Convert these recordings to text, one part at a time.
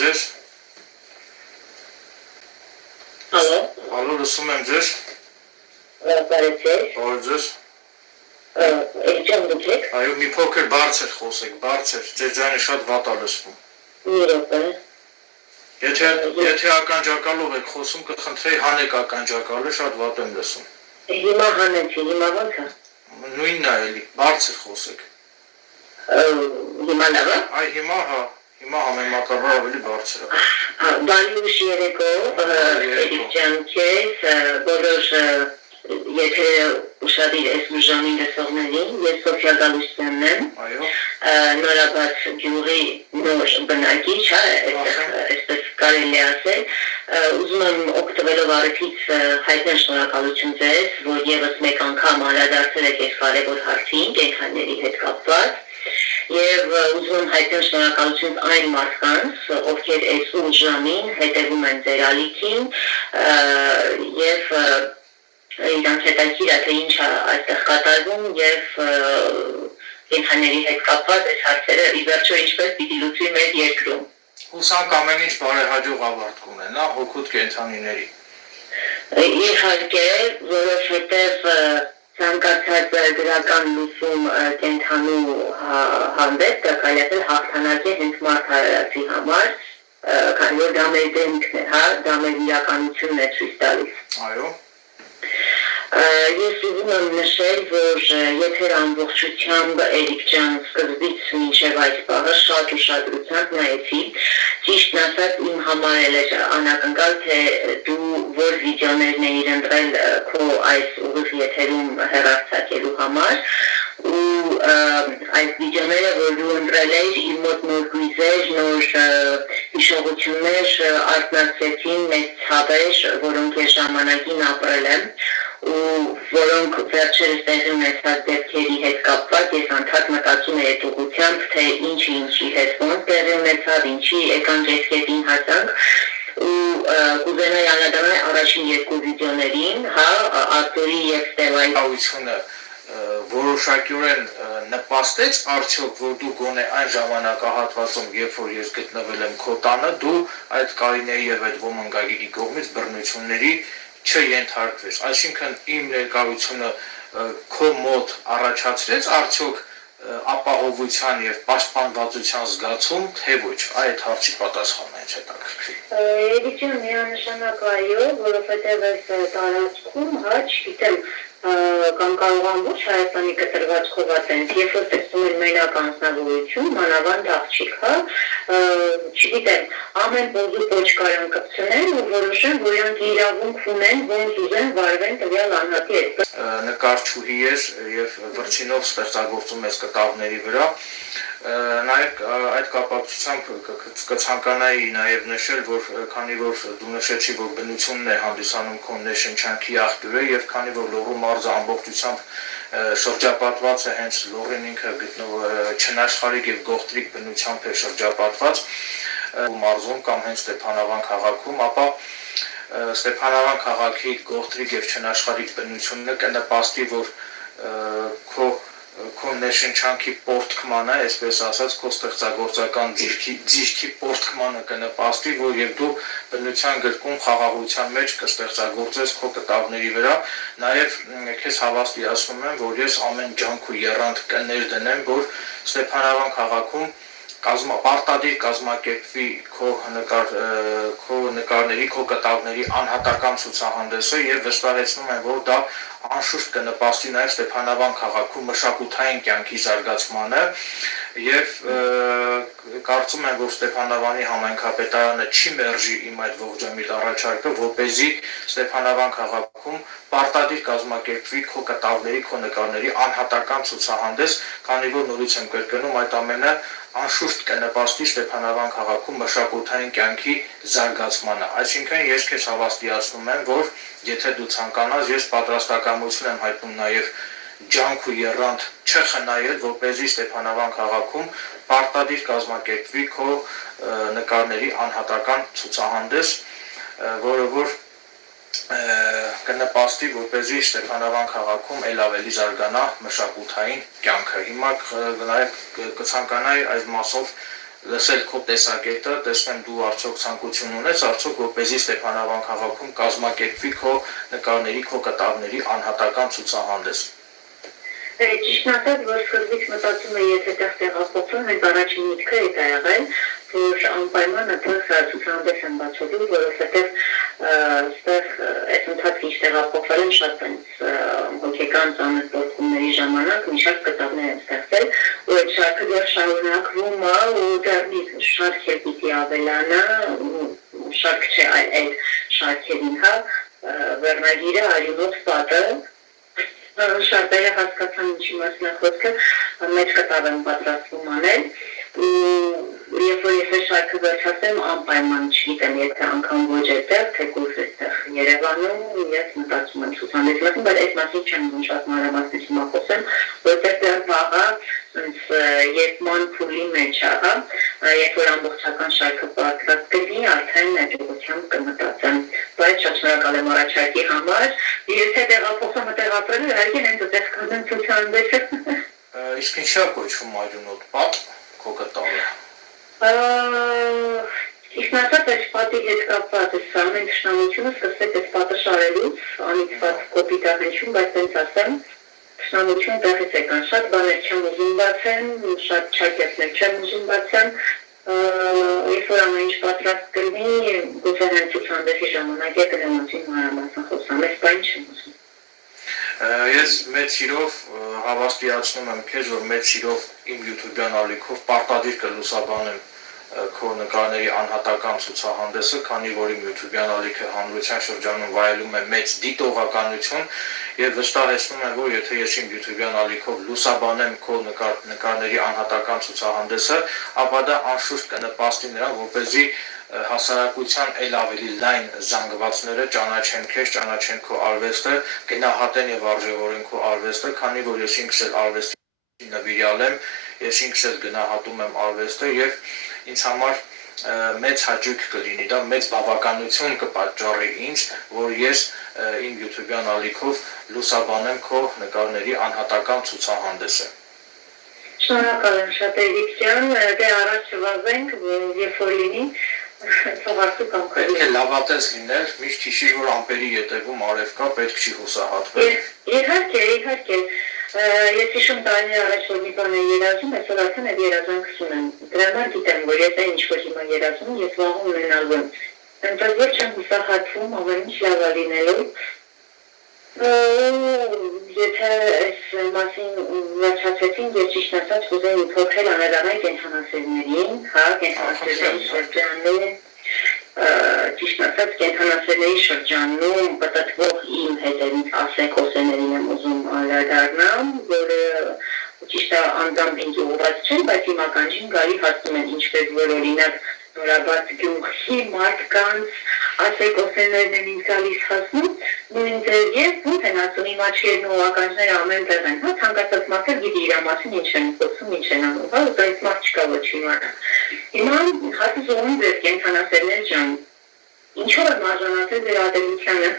ձեզ։ Ալո։ Ալո, լսում եմ ձեզ։ Բարև ձեզ։ Բարև ձեզ։ Էջան դուք եք։ Այո, մի փոքր բարձր խոսեք, բարձր, ձեր ձայնը շատ վատ է լսվում։ Մի րոպե։ Եթե ականջակալով եք խոսում, կխնդրեի հանեք ականջակալը, շատ վատ եմ լսում։ Հիմա հանեցի, հիմա ո՞նց է։ Նույնն է էլի, բարձր խոսեք։ Հիմա լավ է։ Այ հիմա հա, հիմա համեմատաբար ավելի բարձր է։ Բարի ուշ երեկո, Էջան քեզ, բոլոր եթե ուշադիր ես ուժանին լսողներին, ես Սոֆիա Գալուստյանն եմ։ Այո։ Նորաբաց գյուղի նոր բնակիչ, հա, այսպես կարելի ասել, ուզում եմ օգտվելով առիթից հայտնել շնորհակալություն ձեզ, որ եւս մեկ անգամ անդրադարձել եք այս կարևոր հարցին կենդանիների հետ կապված, եւ ուզում եմ հայտնել շնորհակալություն այն մարդկանց, ովքեր այս ուժամին հետևում են ձեր ալիքին եւ իրանց հետաքրքիր է թե ինչ է այստեղ կատարվում եւ կենդանիների հետ կապված այս հարցերը ի վերջո ինչպես պիտի լուծվի մեր երկրում։ Հուսանք ամեն ինչ բարեհաջող ավարտ կունենա հոգուտ կենդանիների։ Իհարկե, որովհետև ցանկացած գրական լուսում կենդանու հանդեպ կարելի է հաղթանակ է հենց մարդարարացի համար, քանի որ դա մեր դեմքն է, հա, դա մեր իրականությունն է ցույց տալիս։ Այո։ Ես ուզում եմ նշել, որ եթեր ամբողջությամբ Էրիկ ջան սկզբից մինչև այս պահը շատ ուշադրությամբ նայեցի, ճիշտն ասած իմ համար էլ էր անակնկալ, թե դու որ վիդեոներն էիր ընտրել քո այս ուղիղ եթերում հեռարձակելու համար ու այս վիդեոները, որ դու ընտրել էիր, իմ մոտ նոր գույզեր, նոր հիշողություններ արտնացրեցին մեծ ցավեր, որոնք ես ժամանակին ապրել եմ ու որոնք վերջերս տեղի ունեցած դեպքերի հետ կապված ես անդադ մտածում էի այդ ուղղությամբ, թե ինչի հետ ոնց տեղի ունեցավ, ինչի եկան դեպքերին հասանք ու կուզենայի անդրադառնալ առաջին երկու վիդեոներին, հա, Արտուրի եւ Ստելայի Ահությունը որոշակիորեն նպաստեց արդյոք, որ դու գոնե այն ժամանակահատվածում, երբ որ ես գտնվել եմ քո տանը, դու այդ Կարինեի եւ այդ ոմնգագիգի կողմից բռնությունների չենթարկվես, այսինքն իմ ներկայությունը քո մոտ առաջացրեց արդյոք ապահովության եւ պաշտպանվածության զգացում, թե ոչ, այդ հարցի պատասխանն է հետաքրքիր։ Էրիկ ջան, միանշանակ այո, որովհետեւ այս տարածքում, հա, չգիտեմ, կամ կարողան ոչ Հայաստանի կտրված խոհատենց, երբ որ տեսնում են մենակ անձնավորություն, մանավանդ աղջիկ, հա, չգիտեմ, ամեն բոզու պոչ կարան կպցնեն ու որոշեն, որ իրանք իրավունք ունեն, ոնց ուզեն վարվեն տվյալ անհատի հետ։ Նկարչուհի ես եւ վրձինով ստեղծագործում ես կտավների վրա, նաեւ այդ կապակցությամբ կցանկանայի նաեւ նշել, որ քանի որ դու նշեցի, որ բնությունն է հանդիսանում քո ներշնչանքի աղբյուրը եւ քանի որ Լոռու մարզը ամբողջությամբ շրջապատված է հենց Լոռին ինքը գտնվող չնաշխարհիկ եւ գողտրիկ բնությամբ է շրջապատված մարզում կամ հենց Ստեփանավան քաղաքում, ապա Ստեփանավան քաղաքի գողտրիկ եւ չնաշխարհիկ բնությունը կնպաստի, որ քո ներշնչանքի պորտկմանը, այսպես ասած, քո ստեղծագործական ձիրքի պորտկմանը կնպաստի, որ եւ դու բնության գրկում խաղաղության մեջ կստեղծագործես քո կտավների վրա, նաեւ քեզ հավաստիացնում եմ, որ ես ամեն ջանք ու եռանդ կներդնեմ, որ Ստեփանավան քաղաքում պարտադիր կազմակերպվի քո նկարների, քո կտավների անհատական ցուցահանդեսը եւ վստահեցնում եմ, որ դա անշուշտ կնպաստի նաեւ Ստեփանավան քաղաքում մշակութային կյանքի զարգացմանը եւ կարծում եմ, որ Ստեփանավանի համայնքապետարանը չի մերժի իմ այդ ողջամիտ առաջարկը, որպեսզի Ստեփանավան քաղաքում պարտադիր կազմակերպվի քո կտավների, քո նկարների անհատական ցուցահանդես, քանի որ նորից եմ կրկնում, այդ ամենը անշուշտ կնպաստի Ստեփանավան քաղաքում մշակութային կյանքի զարգացմանը։ Այսինքն ես քեզ հավաստիացնում եմ, որ եթե դու ցանկանաս, ես պատրաստակամություն եմ հայտնում նաև ջանք ու եռանդ չխնայել, որպեսզի Ստեփանավան քաղաքում պարտադիր կազմակերպվի քո նկարների անհատական ցուցահանդես, որը որ կնպաստի, որպեսզի Ստեփանավան քաղաքում ել ավելի զարգանա մշակութային կյանքը։ Հիմա նաև կցանկանայի այս մասով լսել քո տեսակետը, տեսնեմ դու արդյոք ցանկություն ունես, արդյոք որպեսզի Ստեփանավան քաղաքում կազմակերպվի քո նկարների, քո կտավների անհատական ցուցահանդես։ Ճիշտ ասած, որ սկզբից մտածում էի, եթե տեղափոխվեմ, հենց առաջին միտքը է եղել, որ անպայման այդտեղ ցուցահանդես եմ բացելու, որովհետև այստեղ այս ընթացքի տեղափոխվել եմ շատ հոգեկան ծանր գործումների ժամանակ մի շարք կտավներ եմ ստեղծել, ու այդ շարքը դեռ շարունակվում է ու դեռ շարք է պիտի ավելանա, շարք չէ, այդ շարքերին, վերնագիրը «Արյունոց պատը», շատերը հասկացան ինչի մասին է խոսքը, մեծ կտավ եմ պատրաստվում անել, ու երբ որ ես շարքը վերջացեմ, անպայման չգիտեմ, եթե անգամ ոչ այդտեղ, թեկուզ այդտեղ Երևանում, ես մտածում եմ ցուցահանդեսի մասին, բայց այդ մասին չեմ ուզում շատ մանրամասնություն խոսեմ, որտեղ դեռ վաղը երկման փուլի մեջ է, երբ որ ամբողջական շարքը պատրաստ կլինի, արդեն այդ ուղղությամբ կմտածեմ, բայց շատ շնորհակալ եմ առաջարկի համար, եթե տեղափոխվեմ տեղափոխելու, իհարկե հենց այդտեղ կգնամ ցուցահանդեսը։ Իսկ ինչա կոչվում «Արյունոտ պատ» քո կտավը։ Իսկ ասած այս պատի հետ կապված այս ամեն թշնամությունը սկսեց այս պատը շարելուց, անիծված կոպիտ ահնչում, բայց տենց ասեմ, թշնամություն տեղից եկան, շատ բաներ չեմ ուզում բացեմ, շատ չակետներ չեմ ուզում բացեմ, երբ որ ամեն ինչ պատրաստ կլինի, գուցե հենց ցուցահանդեսի ժամանակ է դրանցին մանրամասն խոսամ, այս բան չեմ ուզում։ Ես մեծ սիրով հավաստիացնում եմ քեզ, որ մեծ սիրով իմ YouTube-յան ալիքով պարտադիր կլուսաբանեմ քո նկարների անհատական ցուցահանդեսը, քանի որ իմ YouTube-յան ալիքը հանրության շրջանում վայելում է մեծ դիտողականություն եւ վստահեցնում եմ, որ եթե ես իմ YouTube-յան ալիքով լուսաբանեմ քո նկարների անհատական ցուցահանդեսը, ապա դա անշուշտ կնպաստի նրան, որպեսզի հասարակության էլ ավելի լայն զանգվածները ճանաչեն քեզ, ճանաչեն քո արվեստը, գնահատեն եւ արժևորեն քո արվեստը, քանի որ ես ինքս էլ արվեստի նվիրյալ եմ, ես ինքս էլ գնահատում եմ արվեստը եւ ինձ համար մեծ հաճույք կլինի, դա մեծ բավականություն կպատճառի ինձ, որ ես իմ YouTube-յան ալիքով լուսաբանեմ քո նկարների անհատական ցուցահանդեսը։ Շնորհակալ եմ շատ Էրիկ ջան, դե առաջ վազենք, երբ որ լինի, թողարկու կամ կրի։ Պետք է լավատես լինել, միշտ հիշիր, որ ամպերի ետևում արև կա, պետք չի հուսահատվել։ Իհարկե, ես հիշում տարիներ առաջ որ մի բան է երազում, այսօր արդեն այդ երազանքս ունեմ։ Դրա համար գիտեմ, որ ես այն ինչ որ հիմա երազում եմ, ես վաղը ունենալու եմ։ Այնպես որ չեմ հուսահատվում, ամեն ինչ լավ է լինելու։ Եթե այս մասին վերջացեցին, ես ճիշտ ասած ուզեի փոխել անհրաժեշտ կենթանասերներին, կենթանասերների շրջանում, ճիշտ ասած կենթանասերների շրջանում պատտվող իմ հետևից ասեկոսեներին եմ ուզում անդրադառնամ, որը ճիշտ է անձամբ ինձ ուղղված չեն, բայց իմ ականջին գալի հասնում են ինչպես որ օրինակ նորաբաց գյուղի մարդկանց ասեկոսեներն են ինձ գալիս հասնում, նույն ձև ոնց են ասում իմ աչքերն ու ականջները ամեն տեղ են, ցանկացած մարդը գիտի իր մասին ինչ են խոսում, ինչ են անում, ու դա այս մարդ չկա ոչ իմանը։ Հիմա հասցում ձեր կենթանասերներ ջան, ինչով եմ արժանացել ձեր ատելությանը։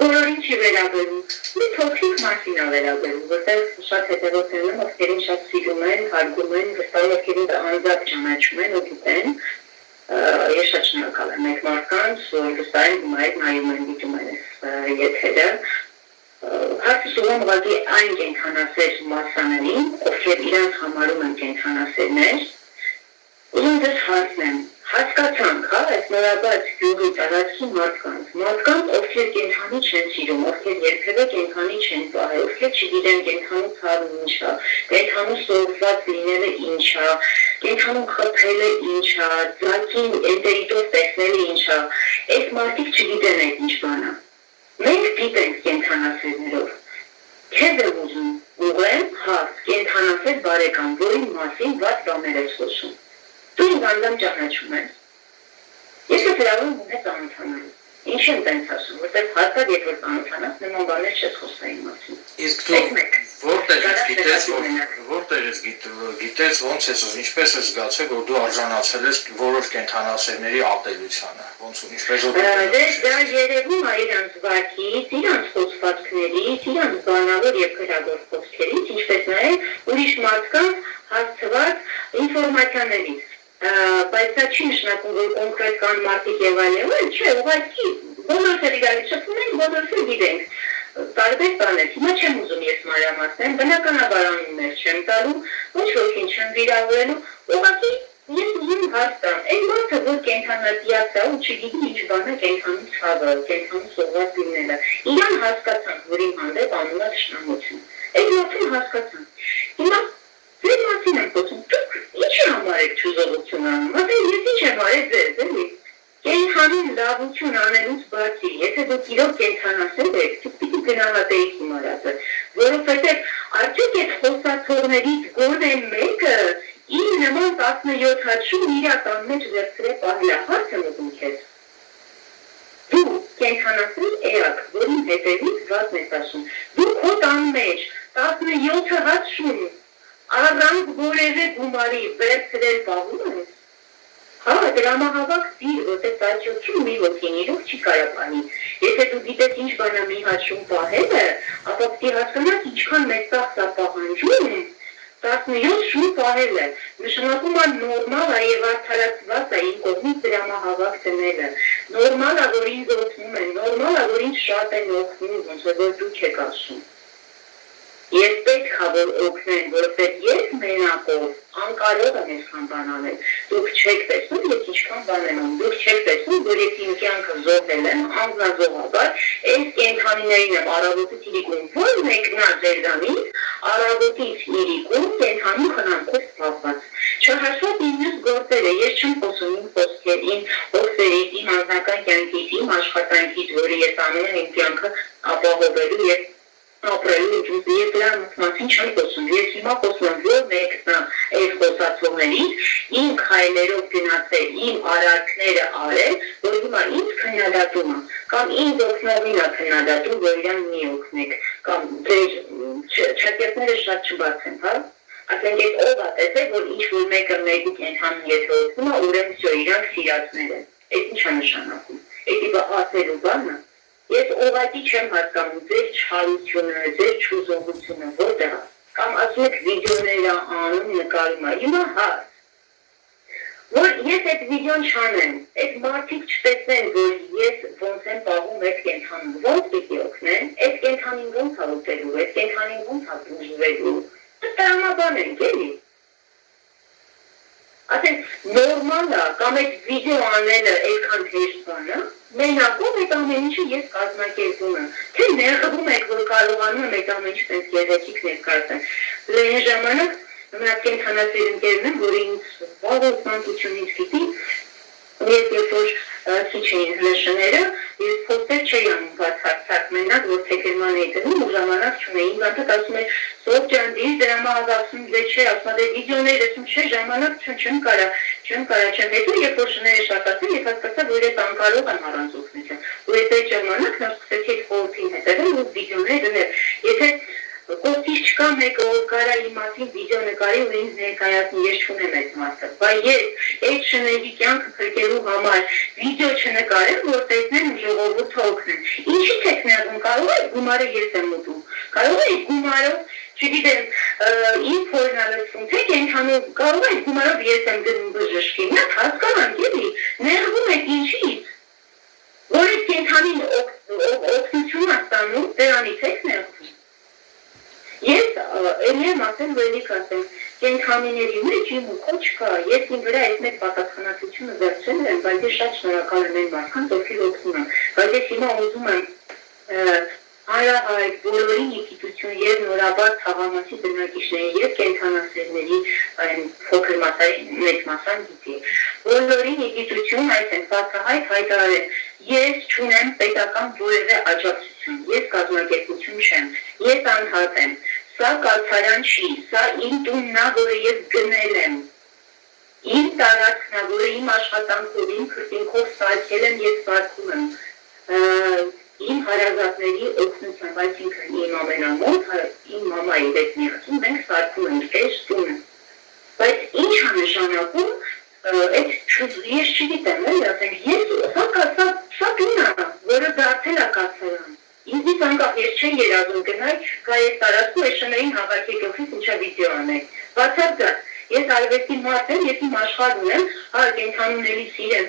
Բոլորին չի վերաբերում, մի փոքրիկ մասին է վերաբերում, որտեղ շատ հետևորդներ են, ովքերին շատ սիրում են, հարգում են, վստահ ովքերին անձամբ ճանաչում են ու գիտեն։ Ես շատ շնորհակալ եմ այդ մարդկանց, որ վստահ են գումարեք նայում են դիտում են այս եթերը։ Հարցում եմ ուղղակի այն կենթանասեր մասաներին, ովքեր իրանց համարում են կենթանասերներ, ուզում դες հարցնեմ, հասկացանք, այս նորաբաց գյուղի տարածքի մարդկանց, ովքեր կենթանի չեն սիրում, ովքեր երբևէ կենթանի չեն պահել, ովքեր չգիտեն կենթանու ցավն ինչ է, կենթանու սովորված լինելը ինչ է, կենթանում խփելը ինչ է, ձակին էտերիտով տեսնելը ինչ է, այս մարդիկ չգիտեն այդ ինչ բան է։ Մենք գիտենք կենթանասերներով։ Քեզ եմ ուզում ուղղել հարց կենթանասեր բարեկամ, որի մասին վատ բաներ ես խոսում։ Դու ինձ անձամբ ճանաչում ես։ Ես հրավիրում եմ ծանոթանալու։ Ինչ եմ տենց ասում, որտեղ հարկավ երբ որ ծանոթանաս, նման բաներ չես խոսա իմ մասին։ Իսկ դու որտեղից գիտես, ոնց ես, ինչպես ես զգացել, որ դու արժանացել ես որոշ կենթանասերների ատելությանը, ոնց ու ինչպես որ դա երևում է իրանց վարքից, իրանց խոսվածքներից, իրանց բանավոր եւ գրավոր խոսքերից, ինչպես նաեւ ուրիշ մարդկանց հասցված ինֆորմացիաներից, բայց դա չի նշանակում, որ կոնկրետ կան մարդիկ եւ այլն, չէ, ուղղակի բոլորս էլ իրարից շփվում ենք, բոլորս էլ գիտենք տարբեր բաներ։ Հիմա չեմ ուզում ես մանրամասնել, բնականաբար անուններ չեմ տալու, ոչ ոքին չեմ վիրավորելու, ուղղակի ես ուզում հարց տամ, այն մարդը, որ կենդանատիաց է ու չգիտի ինչ բան է կենդանի ցավը, կենդանի սովված լինելը, իրան հասկացանք, որ իմ հանդեպ անունը թշնամություն։ Այդ մարդուն հասկացանք։ Հիմա ձեր մասին եմ խոսում, դուք ինչի համար եք ճուզողություն անում, ասել ես ինչ եմ արել ձեզ, էլի։ Կենդանին լավություն անելուց բացի, եթե դուք իրոք կենդանասեր եք, դուք պիտի գնահատեիք իմ արածը, որովհետև արդյոք այդ խոսացողներից գոնե մեկը իր նման 17 հաշում իր ատան մեջ վերցրել պահել է, հարց եմ ուզում քեզ։ Դու կենդանասեր էակ, որին հետևից վատն ես ասում, դու քո տան մեջ 17 հաշում առանց որևէ գումարի վերցրել պահում ես։ Հա, դրամահավաք դիր, որտեղ տաճոքին մի ոգին իրոք չի կարապանի։ Եթե դու գիտես ինչ բան է մի հաշում պահելը, ապա պիտի հասկանաս ինչքան մեծ ծախս է պահանջում 17 շուն պահելը։ Նշանակում է նորմալ է եւ արդարացված է իմ կողմից դրամահավաք դնելը։ Նորմալ է, որ ինձ օգնում են, նորմալ է, որ ինձ շատ են օգնում, ոնց որ դու չեք ասում։ Ես պետք է որ օգնեն, որովհետև ես մենակով անկարող եմ այսքան բան անել։ Դուք չեք տեսնում, ես ինչքան բան եմ անում, դուք չեք տեսնում, որ ես իմ կյանքը զոհել եմ, անձնազոհաբար, այս կենդանիներին եմ առավոտից իրիկում, որ մեկն է ձերդանից, առավոտից իրիկում կենդանի խնամքով զբաղված։ Չհաշված իմ մյուս գործերը, ես չեմ խոսում իմ խոսքերին, ովքերից, իմ անձնական կյանքից, իմ աշխատանքից, որը ես անում եմ իմ կյանքը ապահովելու եւ ապրելու ուժի ես դրա մասին չեմ խոսում, ես հիմա խոսում եմ, որ մեկն այս խոսացողներից իմ քայլերով գնացել, իմ արարքները արել, որ հիմա ինձ քննադատում է, կամ ինձ օգնողին է քննադատում, որ իրան մի օգնեք, կամ ձեր չակերտները շատ չբացեն, հա? Ասենք ես ով է տեսել, որ ինչ-որ մեկը մեկի կենդանին եթե օգնում է, ուրեմն всё, իրանք սիրածներ են, այդ ինչ է նշանակում, այդ ասելու բանը Ես ուղղակի չեմ հասկանում ձեր չարությունը, ձեր չուզողությունը, որտեղ է, կամ ասում եք վիդեոները անում, նկարում է, հիմա հարց, որ ես այդ վիդեոն չանեմ, այդ մարդիկ չտեսնեն, որ ես ոնց եմ պահում այդ կենդանին, ոնց պիտի օգնեն, այդ կենդանին ոնց է ուտելու, այդ կենդանին ոնց է բուժվելու, տրամաբան ենք, էլի։ Ասենք նորմալ է, կամ այդ վիդեո անելը այդքան հեշտ բան է, մենակով այդ ամեն ինչը ես կազմակերպում եմ, թե ներխվում եք, որ կարողանում եմ այդ ամեն ինչը տենց գեղեցիկ ներկայացնել։ Լայն ժամանակ մի հատ կենդանասեր ընկերն եմ, որը ինձ վաղուց մանկությունից գիտի, ես երբ որ քիչ էին հրաշները, ես փոստեր չէի անում բացարձակ մենակ, որ թեքերման էի դնում ու ժամանակ չունեի, ինձ անթադ ասում է Սով ջան, դիր դրամահավաքում դե չէ, ասում է վիդեոներ ասում չէ, ժամանակ չեմ կարա, հետո երբ որ շները շատացին, ես հասկացա, որ ես անկարող եմ առանց օգնության, ու այդ ժամանակ նա սկսեցի այդ խորհրդին հետևել ու վիդեոներ դնել, եթե Կոստից չկա մեկը, որ կարա իմ մասին վիդեո նկարի ու ինձ ներկայացնի, ես չունեմ այդ մասը, բայց ես այդ շների կյանքը փրկելու համար վիդեո չնկարեմ, որ տեսնեն ու ժողովուրդը օգնեն։ Ինչի՞ց եք նեղում, կարող է գումարը ես եմ ուտում, կարող է գումարով, չգիտեմ, իմ փորն ալեցում, թե կենդանում, կարող է գումարով ես եմ գնում բժշկի, նա հասկանանք էլի, նեղվում եք ինչի՞ց, որ այդ կենդանին օգնություն է ստանում, դրանից եք նեղվում։ Ես էլի եմ ասեմ, որ էլի կասեմ, կենդանիների մեջ իմ ու քո չկա, ես իմ վրա այդ մեկ պատասխանատվությունը վերցրել եմ, բայց ես շատ շնորհակալ եմ այն մարդկանց, ովքեր օգնում են, բայց ես հիմա ուզում եմ հանրահայտ բոլորին ինստիտուցիոն եւ նորաբար թաղամասի բնակիչներին եւ կենդանասերների այն փոքր մասայի մեծ մասան գիտի, բոլորին ինստիտուցիոն այսեն բացահայտ հայտարարել, ես չունեմ պետական որևէ աջակցություն, ես կազմակերպություն չեմ, ես անհատ եմ, սա կացարան չի, սա իմ տունն է, որը ես գնել եմ, իմ տարածքն է, որը իմ աշխատանքով, իմ քրտինքով սարքել եմ, ես սարքում եմ, իմ հարազատների օգնությամբ, այսինքն իմ ամենամոտ, իմ մամայի հետ միասին մենք սարքում ենք այս տունը, բայց ինչ է նշանակում, ես չգիտեմ, սա տուն է, որը դարձել է կացարան, ինձից անկախ ես չեն երազում գնալ, կա ես տարածքում այս շներին հավաքի գլխից ինչա վիդեո անեք, բացարձակ մարդ եմ, ես իմ աշխարհ ունեմ, հա կենթանիների սիրեմ,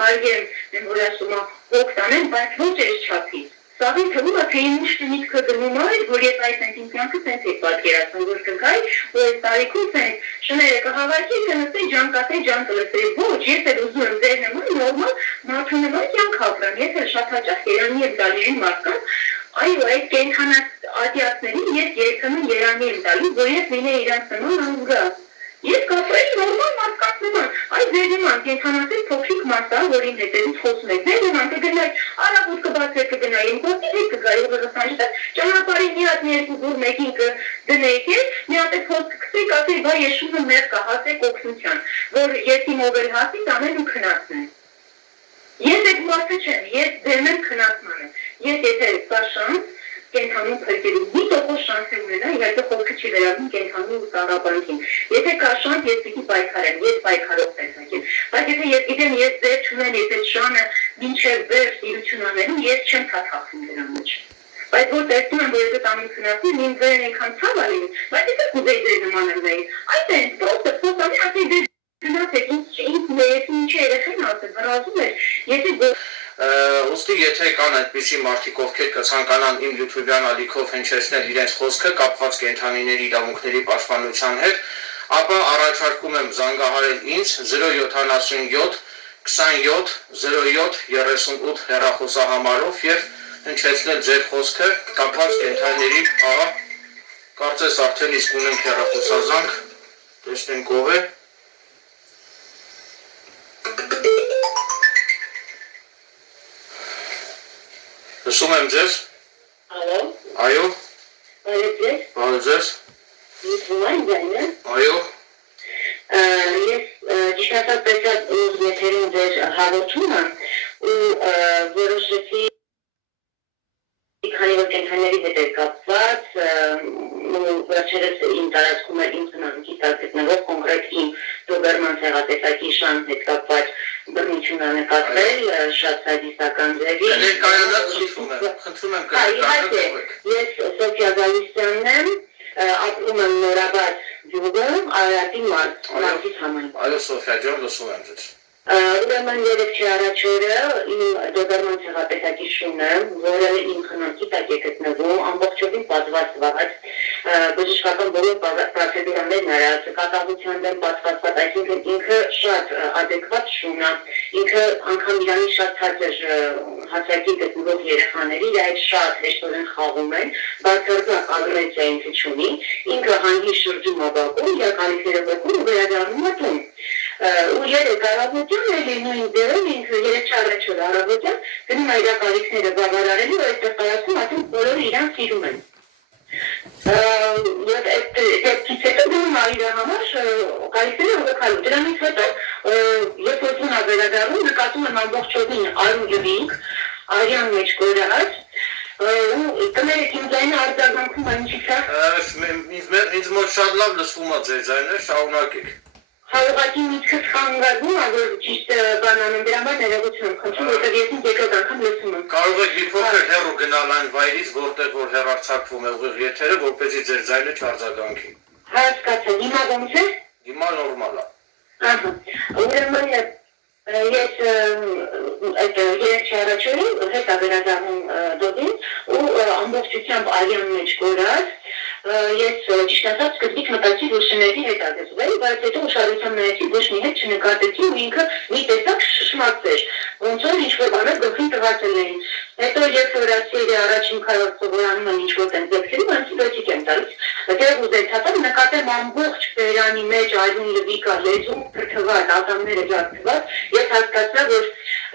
հարյեմ որ ասում եմ ոգ տանեմ, բայց ոչ այս չափի։ Սաղին թվում է, թե իմ ուշտը միտքը գնում է, որ ես այս ենք իմ կյանքը տենց է պատկերացնում, որ կգայի, որ այս տարիքում տենց շները կհավաքի, կնստեի, ջան կասեի, ջան կլսեի, ոչ, ես էլ ուզում եմ ձեր նման նորմալ մարդու նման կյանք ապրեմ, ես էլ շատ հաճախ երանի եմ տալի այն մարդկանց, այո, այդ կենթանատիածներին ես երբեմն երանի եմ տալի, որ ես լինեի իրանց նման անզգա։ Ես կապրեի նորմալ մարդկանց նման, այդ ձեր նման կենթանացել փոքրիկ մարդա, որ իմ հետևից խոսում եք, ձեր նման կգնայի, արագուտ կբացեր կգնայի, իմ գործի հետ կգայի, որ Ռուսանից ճանապարհի մի հատ երկու դուր մեկին կդնեիք ես, մի հատ է խոսք կսեի, կասեի, բա ես շունը մեր կհասեք օգնության, որ ես իմ ով էլ հասից ամեն ու քնացնեմ։ Ես այդ մարդը չեմ, ես դեմ եմ քնացմանը, ես եթե կա շանս, կենթանում փրկելու մի տոկոս շանս է ունենա, իհարկե խոսքը չի վերաբերում կենթանու ու ծառաբանքին։ Եթե կա շանս, ես պիտի պայքարեմ, ես պայքարող տեսակեմ։ Բայց եթե ես գիտեմ, ես ձեր չունեմ, ես այդ շանը մինչև վեր սիրություն անելու, ես չեմ թաթախվում դրա մեջ։ Բայց որ տեսնում եմ, որ եթե տանում քնացնի, ինձ վեր այնքան ցավ ալի, բայց եթե կուզեի ձեր նման ըրվեի, այդ է, պրոստը խոսանի, ասեի դեր գնացեք, ինչ երեխեն ասել, վրազում էր, եթե Ուստի եթե կան այդպիսի մարդիկ, ովքեր կցանկանան իմ YouTube-յան ալիքով հնչեցնել իրենց խոսքը կապված կենդանիների իրավունքների պաշտպանության հետ, ապա առաջարկում եմ զանգահարել ինձ 077 27 07 38 հեռախոսահամարով եւ հնչեցնել ձեր խոսքը կապված կենդանիների, ահա, կարծես արդեն իսկ ունենք հեռախոսազանգ, տեսնենք ով է։ Լսում եմ ձեզ։ Ալո։ Այո։ Բարև Բարև ձեզ։ Այո։ Ես ճիշտացած տեսած եթերին ձեր հաղորդումը ու որոշեցի քանի որ կենթանիների հետ էր կապված ու վերջերս իմ տարածքում էր իմ ծնանքի տակ գտնվող կոնկրետ իմ դոբերման ցեղատեսակի շան հետ կապված բռնություն նկատվել շատ սադիստական ձևի։ Ներկայանալ խնդրում եմ կներկայանալ։ Ես Սոֆիա Գալստյանն եմ, ապրում եմ Նորաբաց գյուղում, Արարատի մարզից համայնքում։ Այո Սոֆիա ջան, լսում եմ ձեզ։ Ուրեմն երեք առաջ օրը իմ դոբերման ցեղատեսակի շունը, որը իմ խնամքի տակ է գտնվում, ամբողջովին պատվաստված, բժշկական բոլոր պրոցեդուրաներն արած, կատաղության դեմ պատվաստված, այսինքն ինքը շատ adekvat շուն է, ինքը անգամ իրանի շատ ցածր հասակի գտնվող երեխաների այդ շատ հեշտորեն խաղում են, բացարձակ ագրեսիա ինքը չունի, ինքը հանգիստ շրջում է բակում, իրականիքները բակում ու վերադառնում է տուն։ Ու երեք առավոտյան էլի նույն դերով ինքը երեք առաջ օր առավոտյան գնում է իր կարիքները բավարարելու, այդտեղ տարածքում ասում բոլորը իրան սիրում են։ Եվ այդ դեպքից հետո գնում է իր համար կարիքները ուղղելու։ Դրանից հետո երբ որ տուն է վերադառնում, նկատում եմ ամբողջովին արու լվինք, արյան մեջ կորած, ու կները իմ ձայնը արձագանքում է ինչի՞ց է։ Ինձ մոտ շատ լավ լսվում է ձեր ձայնը, շարունակեք։ Հաղորդակի միտքս խանգարվում է, որ ճիշտ բանանում դրա համար ներողություն եմ խնդրում, որտեղ ես ինձ երկրորդ անգամ լսում եմ։ Կարող եք մի փոքր հեռու գնալ այն վայրից, որտեղ որ հեռարձակվում է ուղիղ եթերը, որպեսզի ձեր ձայնը չարձագանքի։ Հասկացա, հիմա ո՞նց է։ Հիմա նորմալ է։ Ահա։ Ուրեմն ես այդ երեք առաջ օրին հետ վերադառնում դոբին ու ամբողջությամբ արյան մեջ կորած ես ճիշտ ասած սկզբից մտածի որ շների հետ ագզվել, բայց հետո ուշադրությամբ նայեցի ոչ մի հետ չնկատեցի ու ինքը մի տեսակ շշմացեր, ոնց որ ինչ-որ բաներ գլխին տղացել էին։ Հետո երբ որ ասել առաջին քարոզորանում են ինչ-որ տենց դեպքերում, անտիբիոտիկ եմ տալիս։ Դեռ ուզեցածը նկատեմ ամբողջ բերանի մեջ այլուն լվիկա, լեզուն փրկված, ատամները ջարդված, ես հասկացա, որ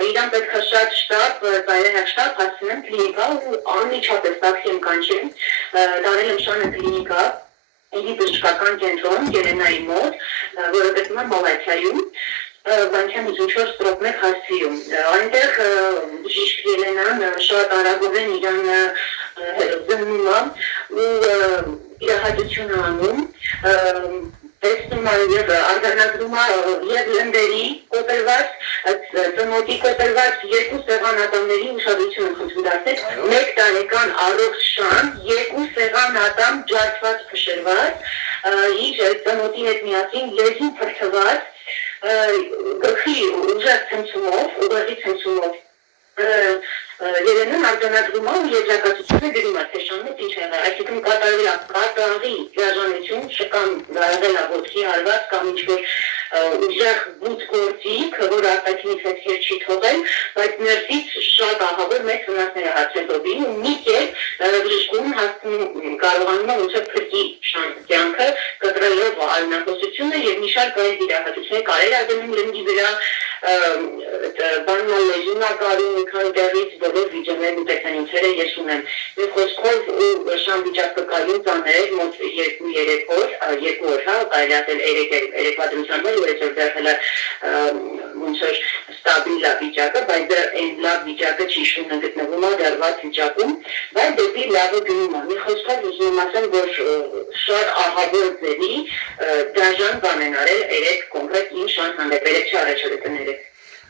իրան պետք է շատ շտապ, ծայրահեղ շտապ հասցնեմ կլինիկա ու անմիջապես տաքսի եմ կանչել, տարել եմ շանը կլինիկա, ինձ բժշկական կենտրոն Երենայի մոտ, որը գտնվում է Մալաթիայում, բանջան 54 ստրոկներ հասցիում։ Այնտեղ բժիշկ Ելենան շատ արագորեն իրան զննում է ու իրահայտություն անում, տեսնում է եւ արձանագրում է եւ լնդերի կոտրված, ծնոտի կոտրված երկու սեղան ատամների ուշադրություն եմ խնդրում դարձնել, 1 տարեկան առողջ շան, 2 սեղան ատամ ջարդված փշրված, իր ծնոտի հետ միասին լեզուն փրկված գլխի ուժեղ ցնցումով, ուղղի ցնցումով Երևանն արձանագրում է ու եզրակացությունը գրում է թե շանուց ինչ եղել, այսինքն կատարվել է կատարի հրաժարություն, չկան եղել է ոտքի հարված կամ ինչ-որ ուժեղ բուծ գործիք, որ արտաքինից հետքեր չի թողել, բայց ներսից շատ ահավոր մեծ վնասներ է հասել դոբին ու մի կերպ բժշկուն կարողանում է ոնց փրկի կյանքը կտրելով արյունահոսությունը եւ մի շարք այլ վիրահատություններ կարել ադնում լնգի վրա բանալ լեզունակարում մի քանի տեղից բոլոր վիդեոներն ու տեխնիկները ես ունեմ։ Եվ խոսքով ու շան վիճակը կայուն ծաներ մոտ 2-3 օր, 2 օր, հա, կարելի ասել 3 դրությամբ ու այսօր դեռ ոնց որ ստաբիլ է վիճակը, բայց դեռ այն լավ վիճակը չի շունը գտնվում է դեռ վիճակում, բայց դեպի լավը գնում է։ Մի խոսքով ուզում եմ ասեմ, որ շատ ահավոր ձևի դաժան բան են արել երեք կոնկրետ ինչ շան հանդեպ, երեք չառաջորդ տները։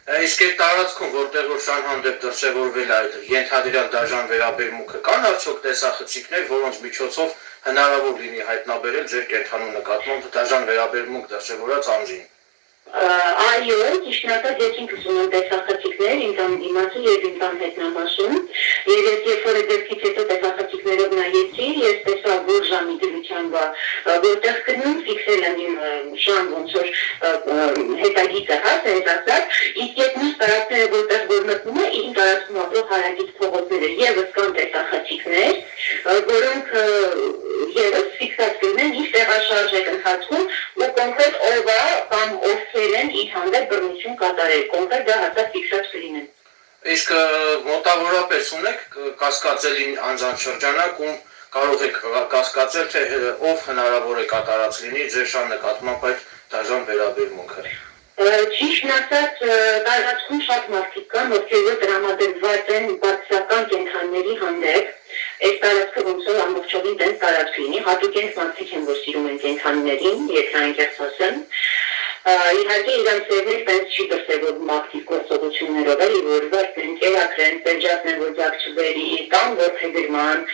Իսկ այդ տարածքում, որտեղ որ շան հանդեպ դրսևորվել է այդ ենթադրյալ դաժան վերաբերմունքը, կան արդյոք տեսախցիկներ, որոնց միջոցով հնարավոր լինի հայտնաբերել ձեր կենթանու նկատմամբ դաժան վերաբերմունք դրսևորած անձին։ Այո, ճիշտացած ես ինքս ունեմ տեսախցիկներ, իմ տան դիմացի եւ իմ տան հետնամասում, եւ ես երբ որ դեպքից հետո տեսախցիկներով նայեցի, ես տեսա որ ժամի դրությամբ որտեղ գնում ֆիքսել եմ իմ շան ոնց որ հետագիծը հա, այս ասած, իսկ այդ մյուս տարածքները որտեղ որ մտնում է, իմ տարածքում ապրող հարակից փողոցները եւս կան տեսախցիկներ, որոնք եւս ֆիքսած կլինեն իր տեղաշարժեք ընթացքում ու կոնկրետ օրվա կամ ովքեր են իր հանդեպ բռնություն կատարել, կոնկրետ դա հաստատ ֆիքսած կլինեն։ Իսկ մոտավորապես ունեք կասկածելի անձանց շրջանակ, ում կարող եք կասկածել, թե ով հնարավոր է կատարած լինի ձեր շան նկատմամբ այդ դաժան վերաբերմունքը։ Ճիշտն ասած, տարածքում շատ մարդիկ կան, ովքեր տրամադրված են բացասական կենդանիների հանդեպ, այս տարածքը ոնց որ ամբողջովին տենց տարածք լինի, հատուկենտ մարդիկ են, որ սիրում են կենդանիներին, եթե այնքան ասեմ, իհարկե իրանց ծերներ տենց չի դրսևորվում ակտիվ գործողություններով, էլի որ վարդեն, կերակրեն, պենջակներ, որ ձակ չբերի, կամ որդեգրման,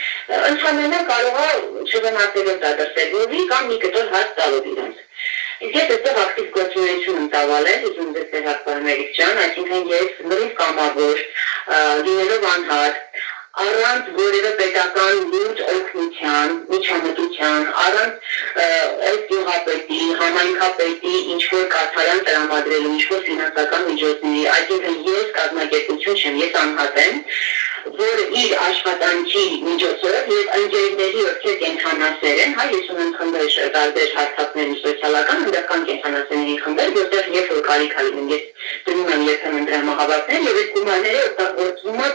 ընդհանրապես կարող է չվնասելով դա դրսևորվի կամ մի կտոր հաց տալով իրանց։ Իսկ ես այստեղ ակտիվ գործունեություն եմ ծավալել, ուզում ձեզ տեղակալ Մերիկ ջան, այսինքն ես լրիվ կամավոր, լինելով անհատ, առանց որևէ պետական լուրջ օգնության, միջամտության, առանց այս գյուղապետի, համայնքապետի ինչ-որ կաթարան տրամադրելու, ինչ-որ ֆինանսական միջոցների, այսինքն ես կազմակերպություն չեմ, ես անհատ եմ, որ իր աշխատանքի միջոցով եւ ընկերների ովքեր կենթանասեր են, հա ես ունեմ խմբեր տարբեր հարթակների սոցիալական ընդդեմ կենթանասերների խմբեր, որտեղ երբ որ կարիք է լինում, ես դնում եմ երբեմն դրամահավաքներ եւ այդ գումարները օգտագործվում է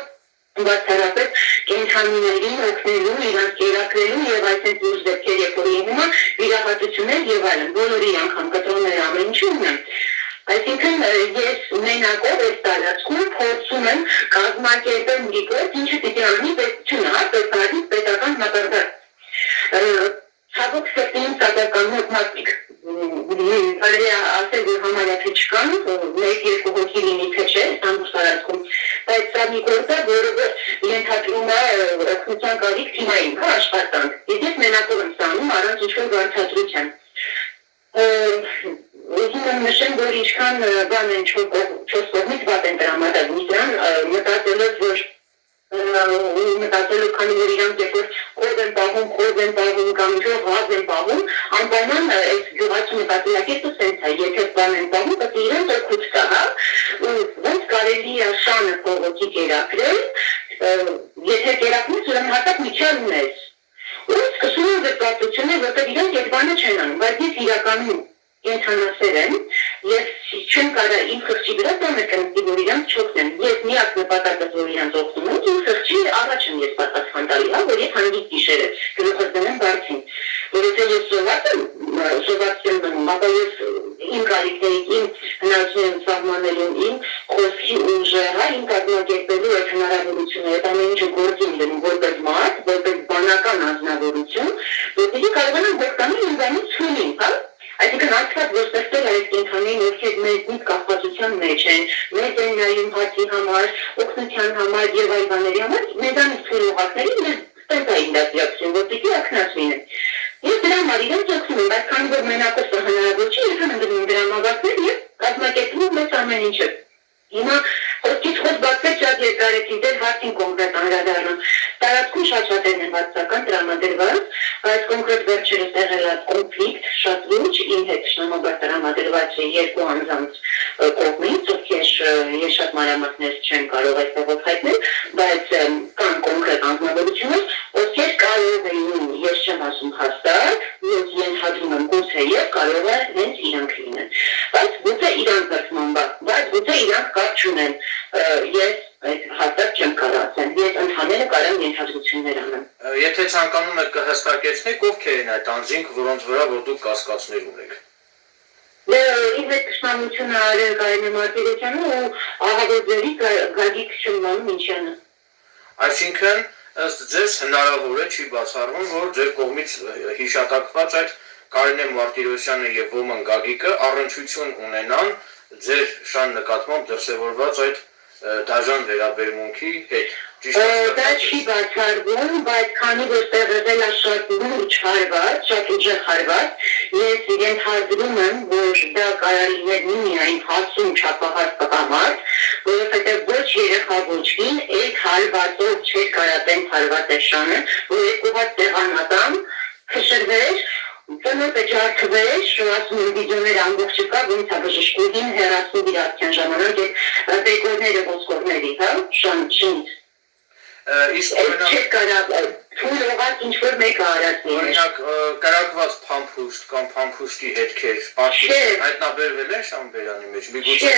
բացառապես կենթանիներին օգնելու, իրանց կերակրելու եւ այսպես ուժ դեպքեր երբ որ լինում է, վիրահատություններ եւ այլն, բոլորի անգամ կտրոններ ամեն ինչ ունեմ։ Այսինքն ես մենակով այս տարածքում փորձում եմ կազմակերպել մի գործ, ինչը պիտի անի պետությունը, պետական մակարդակ։ Ցավոք սրտին սակայն մարդիկ կարելի է ասել, որ համարյա թե չկան, մեկ-երկու հոգի լինի թե չէ, ամբողջ տարածքում, բայց սա մի գործ է, որը ենթադրում է օգնության կարիք թիմային, հա, աշխատանք։ Ես մենակով եմ ստանում առանց ինչ-որ վարձատրության։ Ուզում եմ նշեմ, որ ինչքան բան են չորս կողմից վատ են տրամադրվում դրան, մտածելով քանի որ իրանք երբ որ կոդ են պահում կամ ինչ-որ գազ են պահում, անպայման այս գյուղացու նկատելակետը սենց է, եթե բան են պահում, պետք է իրանք օգուտ կա, հա, ոնց կարելի է շանը փողոցի կերակրել, եթե կերակրես, ուրեմն հատակ միջան ունես։ Ու սկսում են զրկվածությունը, որտեղ իրանք այդ բանը չեն անում, բայց ես իրականում կենթանասեր եմ եւ չեմ կարա իմ խղճի վրա տանը կնստի, որ իրանք չօգնեմ։ Ես միակ նպատակը, որ իրանք օգնում եմ, իմ խղճի առաջ եմ ես պատասխան տալի, հա, որ ես հանգիստ գիշերը գլուխս դնեմ բարձին։ Որ եթե ես սոված եմ մնում, ապա ես իմ կարիքների, իմ հնարավորությունները սահմանելու, իմ խոսքի ուժը, հա, իմ կազմակերպելու այդ հնարավորությունը, այդ ամեն ինչը գործի դնում որպես մարդ, որպես բանական անձնավորություն, որպեսզի կարողանամ հոգտանել ինձանից ցույցին, հա։ Այսինքն ասած, որ ստեղծել այս կենթանին, ովքեր մեզ կախվածության մեջ են, մեզ են նայում հացի համար, օգնության համար եւ այլ բաների համար, մեզանից ցույց ուղղակների մեզ տենտային դասյացություն, որ պիտի ակնած լինեն։ Ես դրա համար իրենց օգնում եմ, բայց քանի որ մենակով հնարավոր չի, երբեմն դնում դրամավակներ եւ կազմակերպում մեծ ամեն ինչը։ Հիմա խոսքից խոսք բացվեց շատ երկար է, դեր հարցին կոնկրետ անդրադառնում։ Տարածքում շատ-շատերն են վարձական տրամադրված, բայց կոնկրետ վերջերս եղել է կոնֆլիկտ շատ լուրջ, իմ հետ շնորհաբար տրամադրված է երկու անձանց կողմից, ովքեր ես շատ մանրամասներ չեմ կարող այստեղ հայտնել, բայց կան կոնկրետ անձնավորություններ, ովքեր կարող էին, ես չեմ ասում հաստատ, ես ենթադրում եմ գուցե եւ կարող է հենց իրանք լինեն։ Բայց գուցե իրանք դրսման բա, բայց գուցե իրանք կապ չունեն։ Ես հաստատ չեմ կարող ասել, ես ընդհանրապես կարող եմ ենթադրություններ անեմ։ Եթե ցանկանում եք կհստակեցնեք, ովքեր են այդ անձինք, որոնց վրա որ դուք կասկածներ ունեք։ Իմ հետ ճշտամությունը արել Կարենե Մարտիրոսյանը ու ահավորների Գագիկ Շմմանյանը։ Այսինքն ըստ ձեզ հնարավոր է չի բացառվում, որ ձեր կողմից հիշատակված այդ Կարենե Մարտիրոսյանը եւ ոմն Գագիկը առնչություն ունենան ձեր շան նկատմամբ դրսևորված այդ դաժան վերաբերմունքի հետ։ Դա չի բացառվում, բայց քանի որ տեղել է շատ լուրջ հարված, շատ ուժեղ հարված, ես իրեն հարցնում եմ, որ դա կարող լիներ միայն հասուն չափահաս տղամարդ, որովհետև ոչ երեխա ոչ կին, այդ հարվածով չէր կարող տեն հարված է շանը, որ երկու հատ տեղանատամ, քշրվեր, ծնոտը ջարդվեր, ասում եմ վիդեոներ ամբողջը կա, ոնց է բժշկուհին հեռացնում իր արդյան ժամանակ այդ բեկորները ոսկորների, հա, շանից։ Իսկ օրինակ կրակված փամփուշտ կամ փամփուշտի հետքեր հայտնաբերվել են Շամբերանի մեջ, միգուցե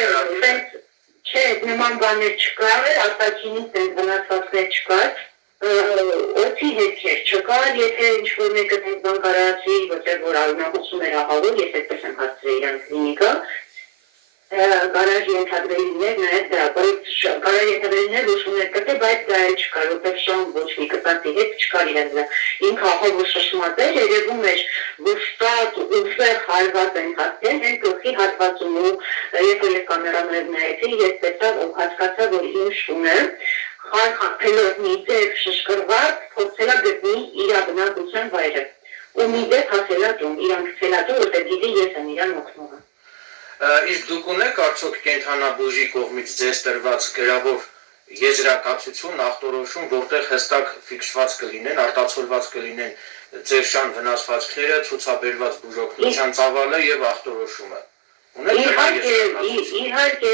չէ, նման բաներ չկար, արտաքինից են վնասվածքներ չկար, օդի հետքեր չկար, եթե ինչ-որ մեկը տենց բան կարացի, որտեղ որ արունախոսում էր ահավոր, ես այդպես եմ հասցրել իրան կլինիկա, Garaj ենթադրելիներ նաև դա, բայց garaj ենթադրելիներ ոչ ուներ կտե, բայց դա էլ չկար, որտեղ շան ոչ մի կտացի հետ չկար իրեն դա։ Ինքը ահով որ շշմած էր, երևում էր, որ շատ ուժեղ հարված են հասել, հենց գլխի հատվածում ու երբ որ ես կամերաներով նայեցի, ես տեսա, հասկացա, որ իմ շունը խարխափելով մի ձև շշկրված, փորձել է գտնել իր բնակության վայրը։ Ու մի ձև հասել է տուն, իրան գցել է տուն, որտեղ գիտի ես եմ իրան օգնում։ Իսկ դուք ունեք արդյոք կենթանաբուժի կողմից ձեզ տրված գրավոր եզրակացություն, ախտորոշում, որտեղ հստակ ֆիքսված կլինեն, արտացոլված կլինեն ձեր շան վնասվածքները, ցուցաբերված բուժօգնության ծավալը եւ ախտորոշումը։ Իհարկե,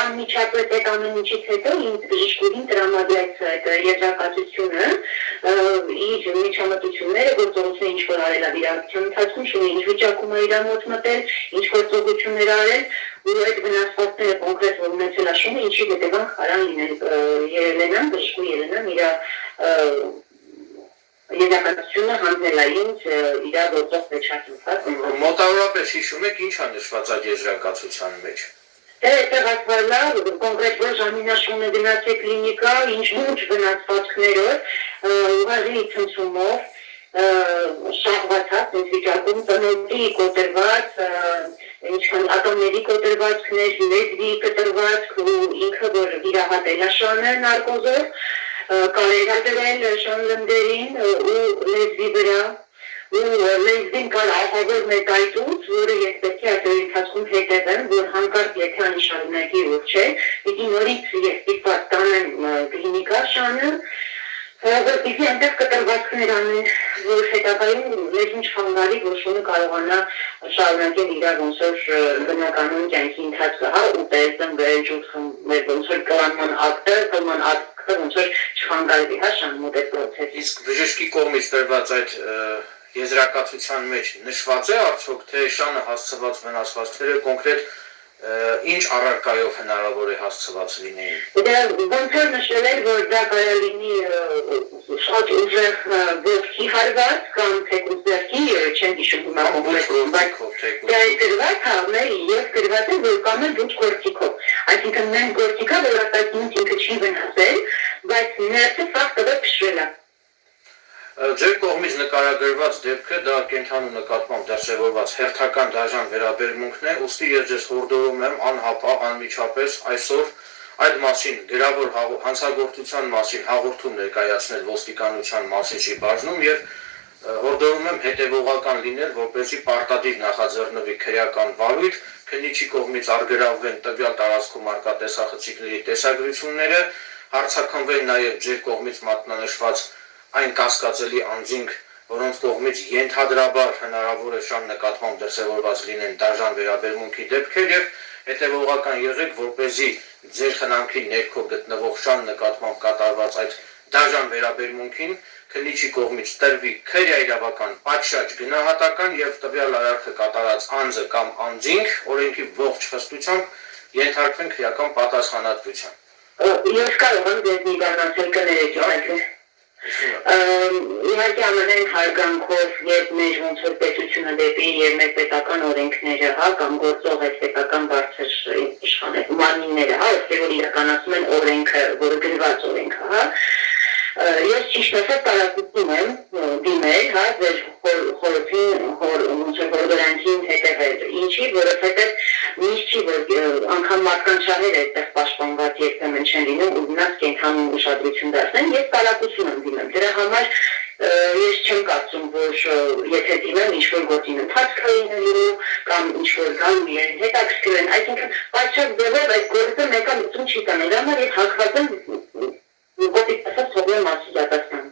անմիջապես այդ ամեն ինչից հետո ինձ բժշկուհին տրամադրեց այդ եզրակացությունը, իր միջամտությունները, գործողությունը ինչ-որ արել է վիրահատության ընթացքում, շունի ինչ վիճակում է իրան մոտ մտել, ինչ գործողություններ արել, ու այդ վնասվածքները կոնկրետ որ ունեցել է շունը, ինչի հետևանք հարան լինել Ելենան, բժշկու Ելենան իր եզրակացությունը հանձնել է ինձ իր գործող վեճակին։ Մոտավորապես հիշում եք ինչ է նշված այդ եզրակացության մեջ։ Այդտեղ ասվել է կոնկրետ որ ժամինաշունը գնաց է կլինիկա, ինչ լուրջ վնասվածքներով, ուղղակի ցնցումով, շահվածած այս վիճակում ծնոտի կոտրված, ինչքան ատոմների կոտրվածքներ, լեզվի կտրվածք ու ինքը որ վիրահատել է շանը նարկոզով, կարելադրել շան լնդերին ու լեզվի վրա ու լեզվին կար ահավոր մետայտուց, որը ես պետք է այդ ընթացքում հետևեմ, որ հանկարծ եթե անշարունակի որ չէ, պիտի նորից ես ստիպված տանեմ կլինիկա շանը, որպեսզի այնտեղ կտրվածքներ անեն, որ հետագայում լեզուն չխանգարի, որ շունը կարողանա շարունակել իր ոնց որ բնականon կյանքի ընթացքը, հա, ու տեսնեմ մեր ոնց որ կլանման ակտը, ոնց որ չխանգարվի, հա, շան մոտ այդ պրոցեսը։ Իսկ բժշկի կողմից տրված այդ եզրակացության մեջ նշված է արդյոք թե շանը հասցված վնասվածքները կոնկրետ ինչ առարկայով հնարավոր է հասցված լինեին։ Դա ոնց որ նշել էր, որ դա կարող լինի շատ ուժեղ ոտքի հարված կամ թեկուզ ձեռքի, չեմ հիշում հիմա կոնկրետ, բայց գրված հավներ եւ գրված է որ կամ էլ ոչ գործիքով։ Այսինքն մեն գործիքա որ արտաքինից ինքը չի վնասել, բայց ներսը ֆակտորը փշրել է։ Ձեր կողմից նկարագրված դեպքը դա կենթանու նկատմամբ դրսևորված հերթական դաժան վերաբերմունքն է, ուստի ես ձեզ հորդորում եմ անհապաղ անմիջապես այսօր այդ մասին գրավոր հանցագործության մասին հաղորդում ներկայացնել ոստիկանության մասիչի բաժնում եւ հորդորում եմ հետևողական լինել, որպեսզի պարտադիր նախաձեռնվի քրեական վարույթ, քննիչի կողմից արգրավվեն տվյալ տարածքում առկա տեսախցիկների տեսագրությունները, հարցաքննվեն նաև ձեր կողմից մատնանշված այն կասկածելի անձինք, որոնց կողմից ենթադրաբար հնարավոր է շան նկատմամբ դրսևորված լինեն դաժան վերաբերմունքի դեպքեր եւ հետևողական եղեք, որպեսզի ձեր խնամքի ներքո գտնվող շան նկատմամբ կատարված այդ դաժան վերաբերմունքին քննիչի կողմից տրվի քրեա իրավական պատշաճ գնահատական եւ տվյալ արարքը կատարած անձը կամ անձինք օրենքի ողջ խստությամբ ենթարկվեն քրեական պատասխանատվության։ Ես կարող եմ ձեզ նիդարնացել կներեք, իհարկե ամենայն հարգանքով եւ մեր ոնց որ պետությունը դեպի եւ մեր պետական օրենքները, կամ գործող այդ պետական բարձր իշխանությունները, ովքեր որ իրականացնում են օրենքը, որը գրված օրենքը, ես ճիշտ ասած տարածություն եմ դիմել, ձեր խորհրդին հորդորանքին հետևել, ինչի, որովհետև միշտ չի, որ անգամ մարդկանց շահերը այդտեղ պաշտպանված երբեմն չեն լինում ու մնաց կենթանի ուշադրություն դարձնեն, ես տարածություն եմ դիմել, դրա համար ես չեմ կարծում, որ եթե դիմեմ ինչ-որ գործին ընթացք լինելու կամ ինչ-որ գալու իրեն հետաքրքրեն, այսինքն պատշաճ ձևով այդ գործը մեկը լուծում չի տանել, դրա համար ես հակված եմ գոտիկ ասած թողնեմ մասի դատաստան։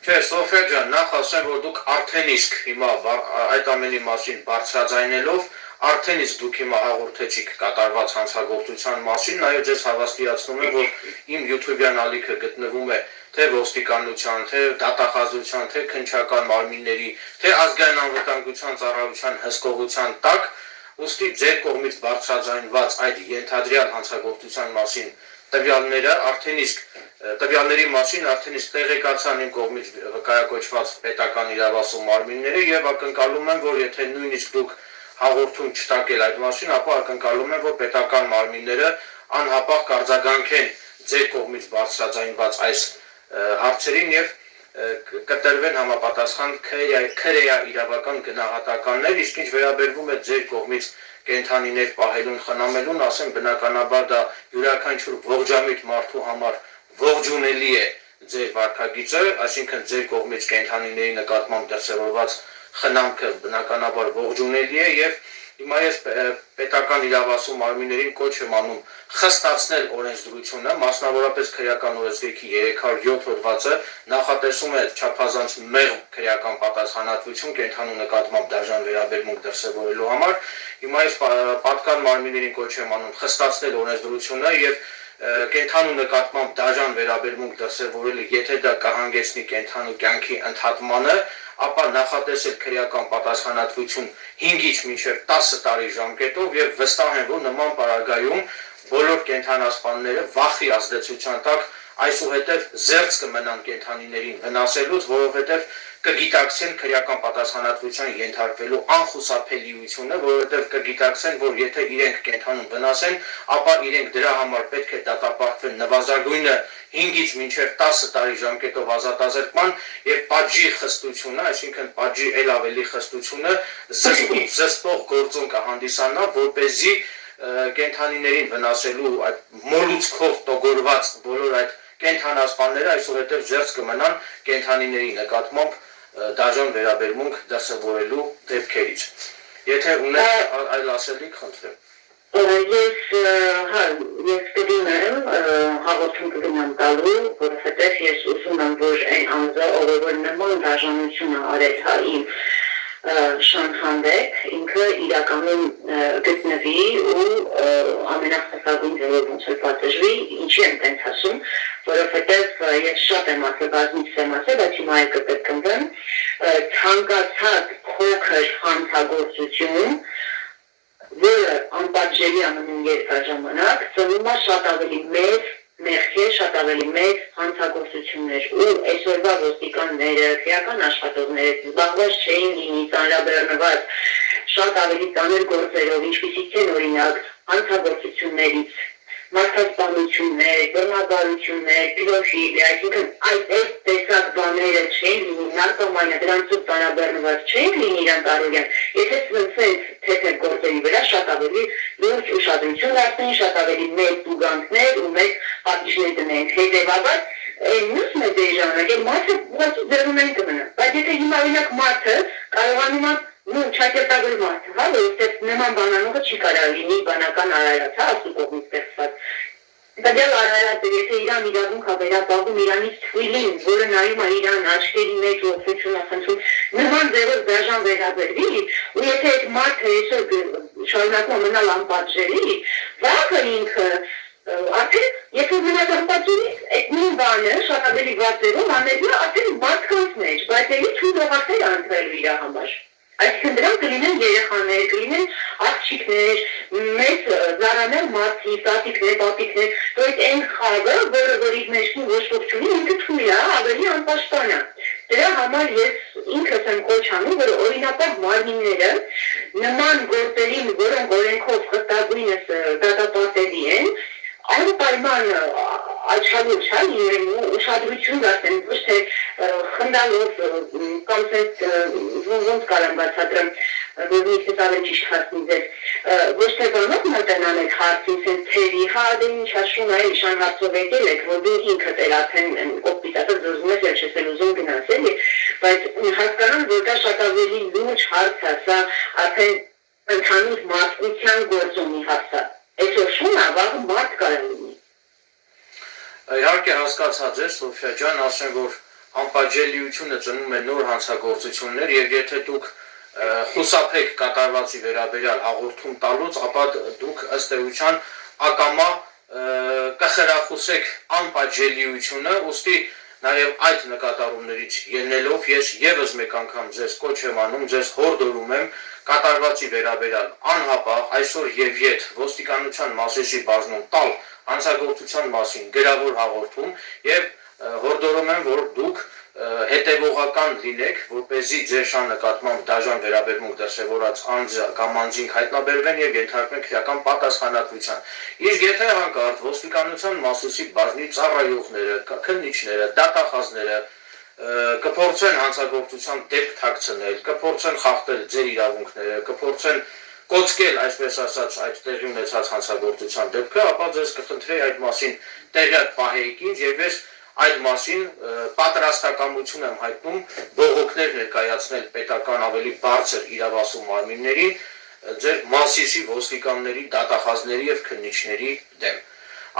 Չէ, Սոֆիա ջան, նախ ասեմ, որ դուք արդեն իսկ հիմա այդ ամենի մասին բարձրաձայնելով արդեն իսկ դուք հիմա հաղորդեցիք կատարված հանցագործության մասին, նաև ձեզ հավաստիացնում եմ, որ իմ YouTube-յան ալիքը գտնվում է թե ոստիկանության, թե դատախազության, թե քննչական մարմինների, թե ազգային անվտանգության ծառայության հսկողության տակ, ուստի ձեր կողմից բարձրաձայնված այդ ենթադրյալ հանցագործության մասին տվյալների մասին արդեն իսկ տեղեկացան իմ կողմից վկայակոչված պետական իրավասու մարմինները եւ ակնկալում եմ, որ եթե նույնիսկ դուք հաղորդում չտակել այդ մասին, ապա ակնկալում եմ, որ պետական մարմինները անհապաղ կարձագանքեն ձեր կողմից բարձրաձայնված այս հարցերին եւ կտրվեն համապատասխան քրեա իրավական գնահատականներ, իսկ ինչ վերաբերվում է ձեր կողմից կենթանիներ պահելուն, խնամելուն, ասեմ բնականաբար դա յուրաքանչյուր ողջամիտ մարդու համար ողջունելի է ձեր վարքագիծը, այսինքն ձեր կողմից կենթանիների նկատմամբ դրսևորված խնամքը բնականաբար ողջունելի է եւ հիմա ես պետական իրավասու մարմիններին կոչ եմ անում խստացնել օրենսդրությունը, մասնավորապես քրեական օրենսգրքի 307 հոդվածը նախատեսում է չափազանց մեղմ քրեական պատասխանատվություն կենթանու նկատմամբ դաժան վերաբերմունք դրսևորելու համար։ Հիմա ես պատկան մարմիններին կոչ եմ անում խստացնել օրենսդրությունը եւ կենթանու նկատմամբ դաժան վերաբերմունք դրսևորելը, եթե դա կհանգեցնի կենթանու կյանքի ընդհատմանը, ապա նախատեսել քրեական պատասխանատվություն 5-ից մինչև 10 տարի ժամկետով եւ վստահ եմ, որ նման պարագայում բոլոր կենթանասպանները վախի ազդեցության տակ այսուհետև զերծ կմնան կենթանիներին վնասելուց, որովհետև կգիտակցեն քրեական պատասխանատվության ենթարկվելու անխուսափելիությունը, որովհետև կգիտակցեն, որ եթե իրենք կենթանուն վնասեն, ապա իրենք դրա համար պետք է դատապարտվեն նվազագույնը 5-ից մինչև 10 տարի ժամկետով ազատազրկման եւ պատժի խստությունը, այսինքն պատժի ել ավելի խստությունը զսպող գործոն կհանդիսանա, որպեսզի կենթանիներին վնասելու այդ մոլուցքով տոգորված բոլոր այդ կենթանասպանները այսուհետև զերծ կմնան կենթանիների նկատմամբ դաժան վերաբերմունք դրսևորելու դեպքերից։ Եթե ունեք այլ ասելիք, խնդրեմ։ Ես կդիմեմ հաղորդում կգնամ տալու, որովհետև ես ուզում եմ, որ այն անձը, ով որ նման դաժանություն արել իմ շան հանդեպ, ինքը իրականում գտնվի ու ամենախստագույն ձևով ոնց որ պատժվի, ինչի եմ տենց ասում, որովհետև ես շատ եմ ասել, բազմիցս եմ ասել, բայց հիմա այլ կկրկնվեմ, ցանկացած փոքր հանցագործություն, որը անպատժելի ամենին երկար ժամանակ, ծնում է շատ ավելի մեծ մեղքեր, շատ ավելի մեծ հանցագործություններ ու այսօրվա ոստիկանները, քրեական աշխատողները զբաղված չէին լինի ծանրաբեռնված շատ ավելի ծանր գործերով, ինչպիսիք են օրինակ հանցագործություններից, մարդասպանություններ, բռնաբարություններ, պեդոֆիլիա, այսինքն այս տեսակ բաները չեն լինի, նարկոմանիա, դրանցով ծանրաբեռնված չեն լինի իրան տարօրյա, եթե սենց թեթև գործերի վրա շատ ավելի լուրջ ուշադրություն դարձնեն, շատ ավելի մեծ զուգանքներ ու մեծ պատիժներ դնենք, հետևաբար Մյուս մեծեժանը, որ մարդը ուղղակի ձեռում են կմնա։ Բայց եթե հիմա օրինակ մարդը կարողանում է չակերտավոր մարդը, հա, որովհետև նման բանանողը չի կարող լինի բանական արարած, հա, աստու կողմից ստեղծված։ Դեռ արարածը, եթե իրան իրավունք է վերապահում իրանից թույլին, որը նայում է իրան աչքերի մեջ օգնություն է խնդրում, նման ձևով դաժան վերաբերվի, ու եթե այդ մարդը այսօր շարունակում է մնալ անպատժելի, վաղը ինքը արդեն եթե մնալ անպատժելի, այդ նույն բանը շատ ավելի վատ ձևով անելու արդեն մարդկանց մեջ, բայց էլի թույլ օղակներ ընտրելու իր համար։ Այսինքն դրանք կլինեն երեխաներ, կլինեն աղջիկներ, մեծ զարանել մարդիկ, տատիկներ, պապիկներ, તો այդ այն խաղը, որ իր մեջ ոչ ոք չունի, ինքը թույլ է, ավելի անպաշտպան է։ Դրա համար ես ինքս եմ կոչ անում, որ օրինապար մարմինները նման գործերին, որոնք օրենքով խստագույնս դատապարտելի են, անպայման աչալուր չէ լինելու ուշադրություն դարձնեն, ոչ թե խնդալով կամ ոնց կարամ բացատրեմ, որ ինքս ավելի ճիշտ հասնի ձեզ, ոչ թե բանով մոտենան այդ հարցին, սենց թերի, հա, դե ինչ հաշվում է, իշան հարցով եկել եք, որ դու ինքդ էլ արդեն կոպիտ ասած զոզում ես, էլ չես էլ ուզում գնաս, էլի, բայց հասկանամ, որ դա շատ ավելի լուրջ հարց է, սա արդեն ընդհանուր մարդկության գործոնի հարց է, այսօր շուն է, վաղը մարդ կարող լինի։ Իհարկե հասկացած է, Սոֆիա ջան, ասեմ, որ անպատժելիությունը ծնում է նոր հանցագործություններ եւ եթե դուք խուսափեք կատարվածի վերաբերյալ հաղորդում տալուց, ապա դուք ըստ էության ակամա կխրախուսեք անպատժելիությունը, ուստի նաեւ այդ նկատառումներից ելնելով ես եւս մեկ անգամ ձեզ կոչ եմ անում, ձեզ հորդորում եմ կատարվածի վերաբերյալ անհապաղ այսօր եւ յետ ոստիկանության մասիսի բաժնում տալ հանցագործության մասին գրավոր հաղորդում եւ հորդորում եմ, որ դուք հետևողական լինեք, որպեսզի ձեր շան նկատմամբ դաժան վերաբերմունք դրսևորած անձը կամ անձինք հայտնաբերվեն եւ ենթարկվեն քրեական պատասխանատվության։ Իսկ եթե հանկարծ ոստիկանության մասուսի բաժնի ծառայողները, քննիչները, դատախազները կփորձեն հանցագործության դեպք թաքցնել, կփորձեն խախտել ձեր իրավունքները, կփորձեն կոծկել, այսպես ասած, այդ տեղի ունեցած հանցագործության դեպքը, ապա ձեզ կխնդրեի այդ մասին տեղյակ պահեիք ինձ եւ ես այդ մասին պատրաստակամություն եմ հայտնում բողոքներ ներկայացնել պետական ավելի բարձր իրավասու մարմիններին, ձեր մասիսի ոստիկանների, դատախազների եւ քննիչների դեմ։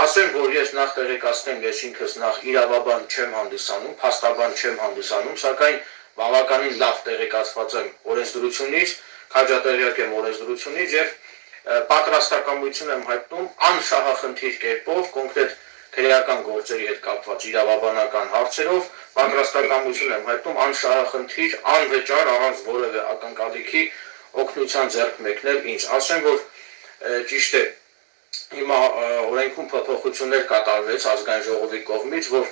Ասեմ, որ ես նախ տեղեկացնեմ, ես ինքս նախ իրավաբան չեմ հանդիսանում, փաստաբան չեմ հանդիսանում, սակայն բավականին լավ տեղեկացված եմ օրենսդրությունից, քաջատեղյակ եմ օրենսդրությունից եւ պատրաստակամություն եմ հայտնում անշահախնդիր կերպով կոնկրետ քրեական գործերի հետ կապված իրավաբանական հարցերով պատրաստակամություն եմ հայտնում անշահախնդիր, անվճար, առանց որևէ ակնկալիքի օգնության ձեռք մեկնել ինձ։ Ասեմ, որ ճիշտ է, հիմա օրենքում փոփոխություններ կատարվեց ազգային ժողովի կողմից, որ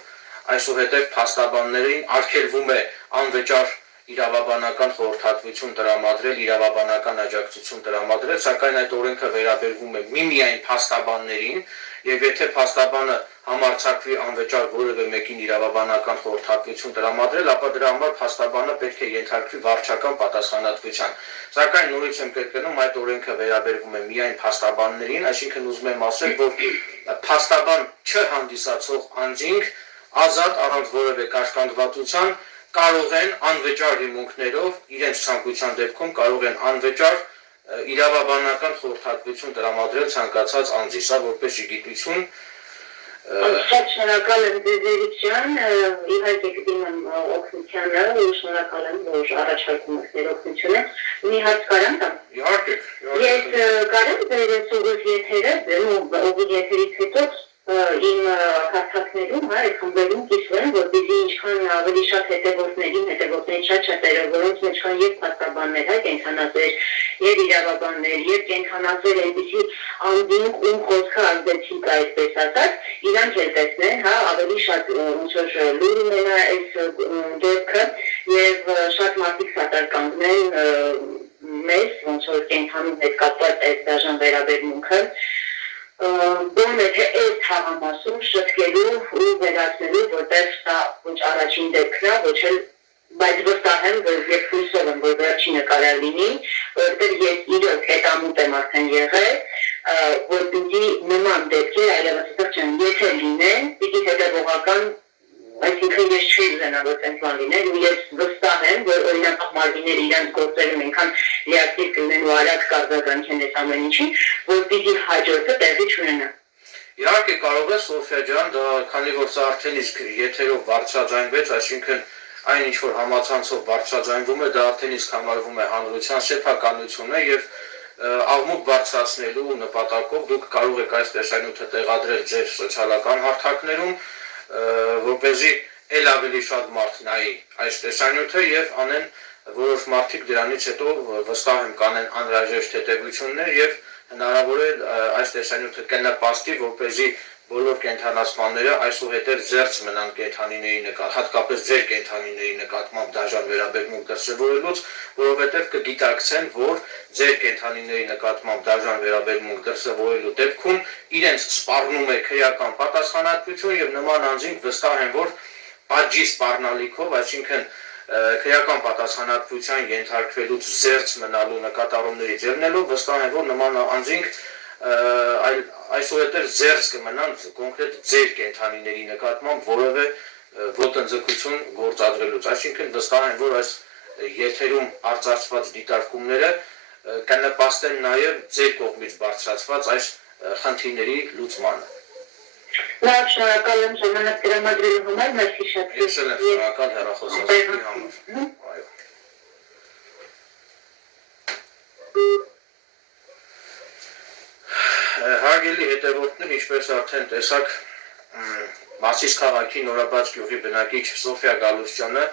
այսուհետև փաստաբաններին արգելվում է անվճար իրավաբանական խորհրդատվություն տրամադրել, իրավաբանական աջակցություն տրամադրել, սակայն այդ օրենքը վերաբերվում է միմիայն փաստաբաններին, եւ եթե փաստաբանը համարձակվի անվճար որևէ մեկին իրավաբանական խորհրդատվություն տրամադրել, ապա դրա համար փաստաբանը պետք է ենթարկվի վարչական պատասխանատվության։ Սակայն նորից եմ կրկնում, այդ օրենքը վերաբերվում է միայն փաստաբաններին, այսինքն ուզում եմ ասել, որ փաստաբան չհանդիսացող անձինք ազատ առանց որևէ կաշկանդվածության կարող են անվճար հիմունքներով իրենց ցանկության դեպքում կարող են անվճար իրավաբանական խորհրդատվություն տրամադրել ցանկացած անձի, սա որպես գիտություն Շատ շնորհակալ եմ ձեզ ջան, իհարկե կդիմեմ օգնությանը ու շնորհակալ եմ, որ առաջարկում եք ձեր օգնությունը։ Մի հարց կարամ տամ։ Իհարկե։ Ես կարամ ձեր սովոր եթերը, ուղիղ եթերից հետո իմ հարցակներում, այդ խմբերում կիսվեն, որպեսզի ինչքան ավելի շատ հետևորդների շատ շատերը, որոնց մեջ կան եւ փաստաբաններ, կենթանասեր, եւ իրավաբաններ, եւ կենթանասեր այնպիսի անձինք, ում խոսքը ազդեցիկ այսպես ասած, իրանք էլ տեսնեն, ավելի շատ ոնց որ լուր ունենա այս դեպքը եւ շատ մարդիկ սատարկանգնեն մեզ, ոնց որ կենթանու հետ կապված այս դաժան վերաբերմունքը Բոն է թե այս թաղամասում շտկելու ու վերացնելու, որտեղ սա ոչ առաջին դեպքն է, ոչ էլ, բայց վստահ եմ, որ ես հույսով եմ, որ վերջինը կարող լինի, որտեղ ես իրոք հետամուտ եմ արդեն եղել, որ պիտի նման դեպքեր այլևս չեն, եթե լինեն, պիտի հետևողական Այսինքն ես չի ուզենա, որ տենց բան լիներ ու ես վստահ եմ, որ օրինակ մարմինները իրենց գործերում այնքան լիակտիվ կլինեն ու արագ կարձագանքեն այս ամեն ինչին, որ պիտի հաջորդը տեղի չունենա։ Իհարկե կարող է Սոֆիա ջան, դա քանի որ սա արդեն իսկ եթերով բարձրաձայնվեց, այսինքն այն ինչ որ համացանցով բարձրաձայնվում է, դա արդեն իսկ համարվում է հանրության սեփականությունը եւ աղմուկ բարձրացնելու նպատակով դուք կարող եք այս տեսանյութը տեղադրել ձեր սոցիալական հարթակներում, որպեսզի ել ավելի շատ մարդ նայի այս տեսանյութը եւ անեն որոշ մարդիկ դրանից հետո վստահ եմ կանեն անհրաժեշտ հետևություններ եւ հնարավոր է այս տեսանյութը կնպաստի, որպեսզի բոլոր կենդանացմանները այսուհետև զերծ մնան կենդանիների նկատմամբ, հատկապես ձեր կենդանիների նկատմամբ դաժան վերաբերմունք դրսևորելուց, որովհետև կգիտակցեն, որ ձեր կենդանիների նկատմամբ դաժան վերաբերմունք դրսևորելու դեպքում իրենց սպառնում է քրեական պատասխանատվություն եւ նման անձինք վստահ են, որ պատժի սպառնալիքով, այսինքն քրեական պատասխանատվության ենթարկվելուց զերծ մնալու նկատառումներից ելնելով վստահ են, որ նման անձինք այսուհետև զերծ կմնան կոնկրետ ձեր կենդանիների նկատմամբ որևէ ոտնձգություն գործադրելուց, այսինքն վստահ են, որ այս եթերում արծարծված դիտարկումները կնպաստեն նաև ձեր կողմից բարձրացված այս խնդիրների լուծմանը։ Լավ, շնորհակալ եմ ժամանակ տրամադրելու համար, մերսի շատ։ Ես էլ եմ շնորհակալ հեռախոսազրույցի համար։ Այո։ Հարգելի հետևորդներ, ինչպես արդեն տեսաք, Մասիս քաղաքի Նորաբաց գյուղի բնակիչ Սոֆիա Գալուստյանը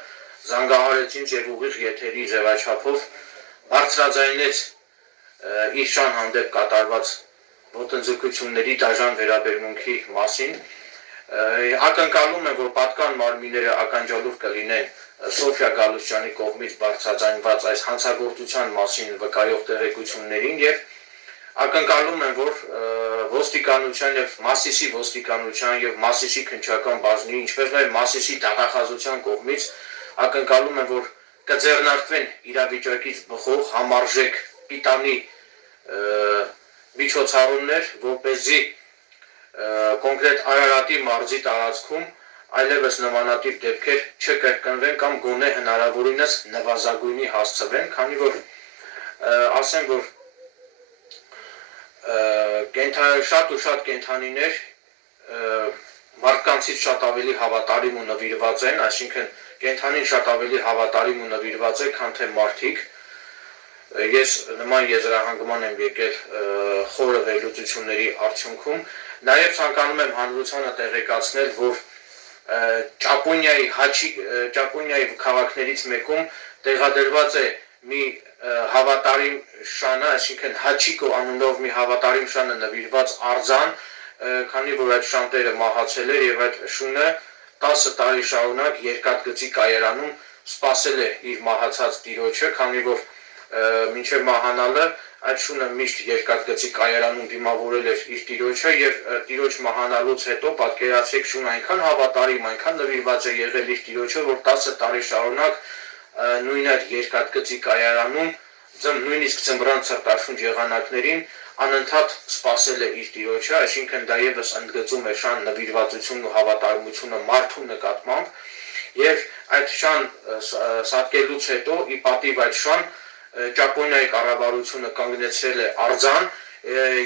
զանգահարեց ինձ եւ ուղիղ եթերի ձևաչափով բարձրաձայնեց իր շան հանդեպ կատարված ոտնձգությունների դաժան վերաբերմունքի մասին։ Ակնկալում եմ, որ պատկան մարմինները ականջալուր կլինեն Սոֆիա Գալուստյանի կողմից բարձրաձայնված այս հանցագործության մասին վկայող տեղեկություններին եւ ակնկալում եմ, որ ոստիկանության եւ Մասիսի ոստիկանության եւ Մասիսի քննչական բաժնի, ինչպես նաեւ Մասիսի դատախազության կողմից ակնկալում եմ, որ կձեռնարկվեն իրավիճակից բխող համարժեք պիտանի միջոցառումներ, որպեսզի կոնկրետ Արարատի մարզի տարածքում այլևս նմանատիպ դեպքեր չկրկնվեն կամ գոնե հնարավորինս նվազագույնի հասցվեն, քանի որ ասեմ, որ շատ ու շատ կենդանիներ մարդկանցից շատ ավելի հավատարիմ ու նվիրված են, այսինքն կենդանին շատ ավելի հավատարիմ ու նվիրված է, քան թե մարդիկ։ Ես նման եզրահանգման եմ եկել խորը վերլուծությունների արդյունքում, նաև ցանկանում եմ հանրությանը տեղեկացնել, որ Ճապոնիայի քաղաքներից մեկում տեղադրված է մի հավատարիմ շանը, այսինքն Հաչիկո անունով մի հավատարիմ շանը նվիրված արձան, քանի որ այդ շանտերը մահացել էր եւ այդ շունը 10 տարի շարունակ երկաթգծի կայարանում սպասել է իր մահացած տիրոջը, քանի որ մինչև մահանալը այդ շունը միշտ երկաթգծի կայարանում դիմավորել էր իր տիրոջը եւ տիրոջ մահանալուց հետո պատկերացրեք շունը այնքան հավատարիմ, այնքան նվիրված է եղել իր տիրոջը, որ 10 տարի շարունակ նույն այդ երկաթգծի կայարանում նույնիսկ ձմռան ցրտաշունչ եղանակներին անընդհատ սպասել է իր տիրոջը, այսինքն դա եւս ընդգծում է շան նվիրվածությունն ու հավատարմությունը մարդու նկատմամբ եւ այդ շան սատկելուց հետո ի պատիվ այդ շան Ճապոնիայի կառավարությունը կանգնեցրել է արձան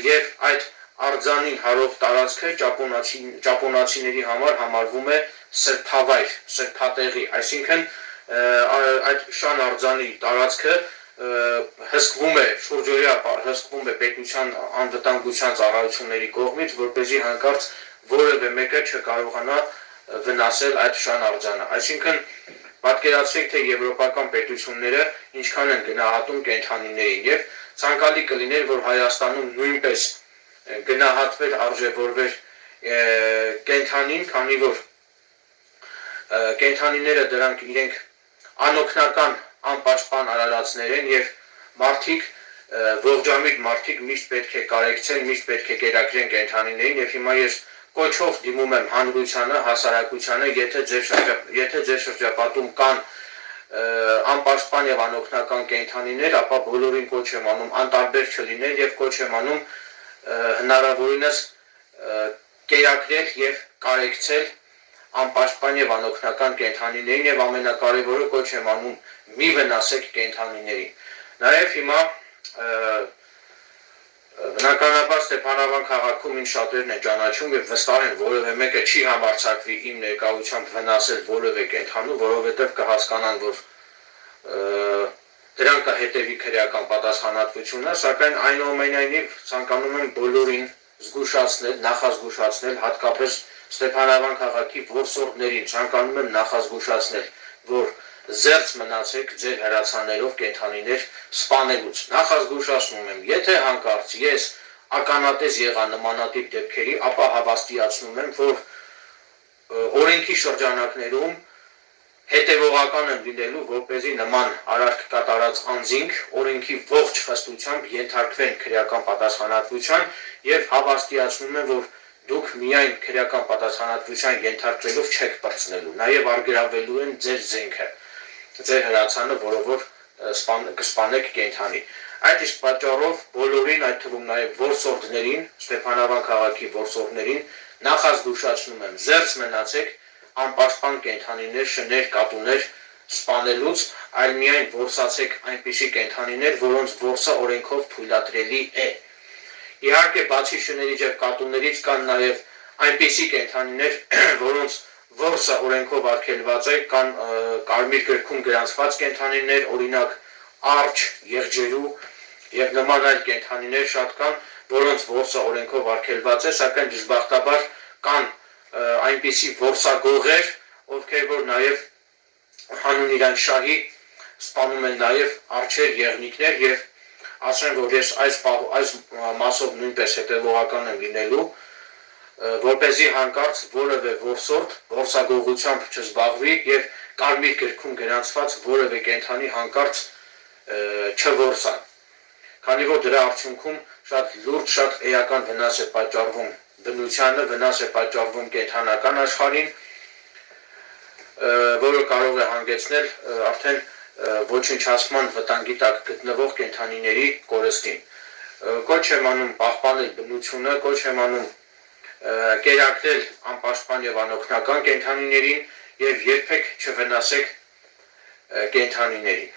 եւ այդ արձանին հարող տարածքը ճապոնացիների համար համարվում է սրբավայր, սրբատեղի, այսինքն այդ շան արձանի տարածքը հսկվում է շուրջօրյա հսկվում է պետության անվտանգության ծառայությունների կողմից, որպեսզի հանկարծ որևէ մեկը չկարողանա վնասել այդ շան արձանը, այսինքն պատկերացրեք, թե եվրոպական պետությունները ինչքան են գնահատում կենդանիներին եւ ցանկալի կլիներ, որ Հայաստանում նույնպես գնահատվեր, արժևորվեր կենդանին, քանի որ կենդանիները դրանք իրենք անօգնական անպաշտպան արարածներ են եւ մարդիկ ողջամիտ մարդիկ միշտ պետք է կարեկցեն, միշտ պետք է կերակրեն կենդանիներին եւ հիմա ես կոչով դիմում եմ հանրությանը, հասարակությանը, եթե ձեր շրջապատում կան անպաշտպան եւ անօգնական կենդանիներ, ապա բոլորին կոչ եմ անում անտարբեր չլինել եւ կոչ եմ անում հնարավորինս կերակրել եւ կարեկցել անպաշտպան եւ անօգնական կենդանիներին եւ ամենակարևորը կոչ եմ անում մի վնասեք կենդանիներին։ Նաեւ հիմա բնականաբար Ստեփանավան քաղաքում ինձ շատերն են ճանաչում եւ վստահ են որևէ մեկը չի համարձակվի իմ ներկայությամբ վնասել որևէ կենդանու, որովհետեւ կհասկանան, որ դրան կհետևի քրեական պատասխանատվությունը, սակայն այնուամենայնիվ ցանկանում եմ բոլորին զգուշացնել, նախազգուշացնել, հատկապես Ստեփանավան քաղաքի որսորդներին ցանկանում եմ նախազգուշացնել, որ զերծ մնացեք ձեր հրացաններով կենդանիներ սպանելուց։ Նախազգուշացնում եմ, եթե հանկարծ ես ականատես եղա նմանատիպ դեպքերի, ապա հավաստիացնում եմ, որ օրենքի շրջանակներում հետևողական եմ լինելու, որպեսզի նման արարք կատարած անձինք օրենքի ողջ խստությամբ ենթարկվեն քրեական պատասխանատվության եւ հավաստիացնում եմ, որ դուք միայն քրեական պատասխանատվության ենթարկվելով չեք բարձնելու, նաեւ արգելավելու են ձեր զենքը, ձեր հրացանը, որով որ կսպանեք կենդանի։ Այդ իսկ պատճառով բոլորին, այդ թվում նաեւ որսորդներին, Ստեփանավան քաղաքի որսորդներին նախազգուշացնում եմ, զերծ մնացեք անպաշտպան կենդանիներ, շներ, կատուներ սպանելուց, այլ միայն որսացեք այնպիսի կենդանիներ, որոնց որսը օրենքով թույլատրելի է։ Իհարկե, բացի շներից եւ կատուներից կան նաեւ այնպիսի կենդանիներ, որոնց որսը օրենքով արգելված է, կան կարմիր գրքում գրանցված կենդանիներ, օրինակ արջ, եղջերու եւ նման այլ կենդանիներ շատ կան, որոնց որսը օրենքով արգելված է, սակայն դժբախտաբար կան այնպիսի որսագողեր, ովքեր որ նաեւ հանուն իրան շահի սպանում են նաեւ արջեր, եղնիկներ եւ ասեմ, որ ես այս մասով նույնպես հետևողական եմ լինելու, որպեսզի հանկարծ որևէ որսորդ որսագողությամբ չզբաղվի եւ կարմիր գրքում գրանցված որևէ կենդանի հանկարծ չորսա։ Քանի որ դրա արդյունքում շատ լուրջ, շատ էական վնաս է պատճառվում բնությանը, վնաս է պատճառվում կենդանական աշխարհին, որը կարող է հանգեցնել արդեն ոչնչացման վտանգի տակ գտնվող կենդանիների կորստին։ Կոչ եմ անում պահպանել բնությունը, կոչ եմ անում կերակրել անպաշտպան եւ անօգնական կենդանիներին եւ երբեք չվնասեք կենդանիներին։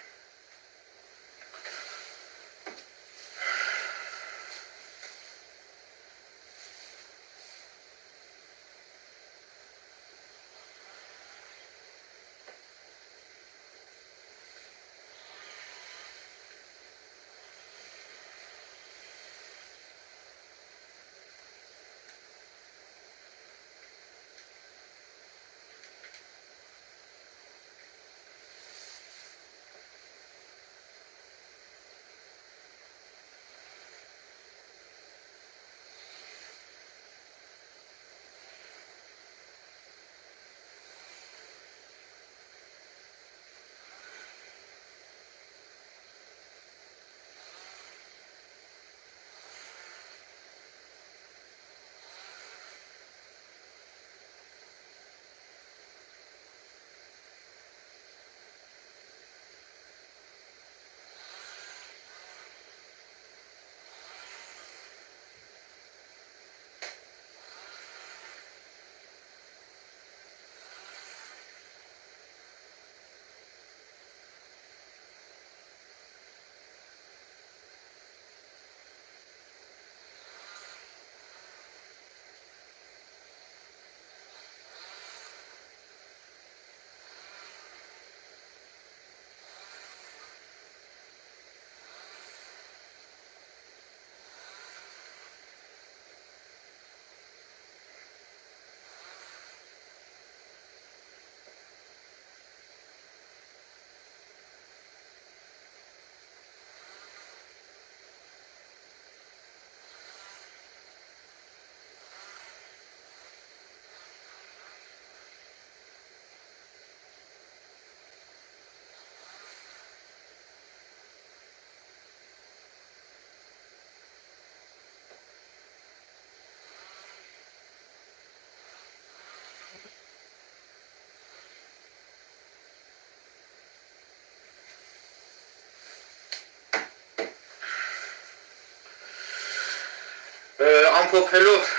Ամփոփելով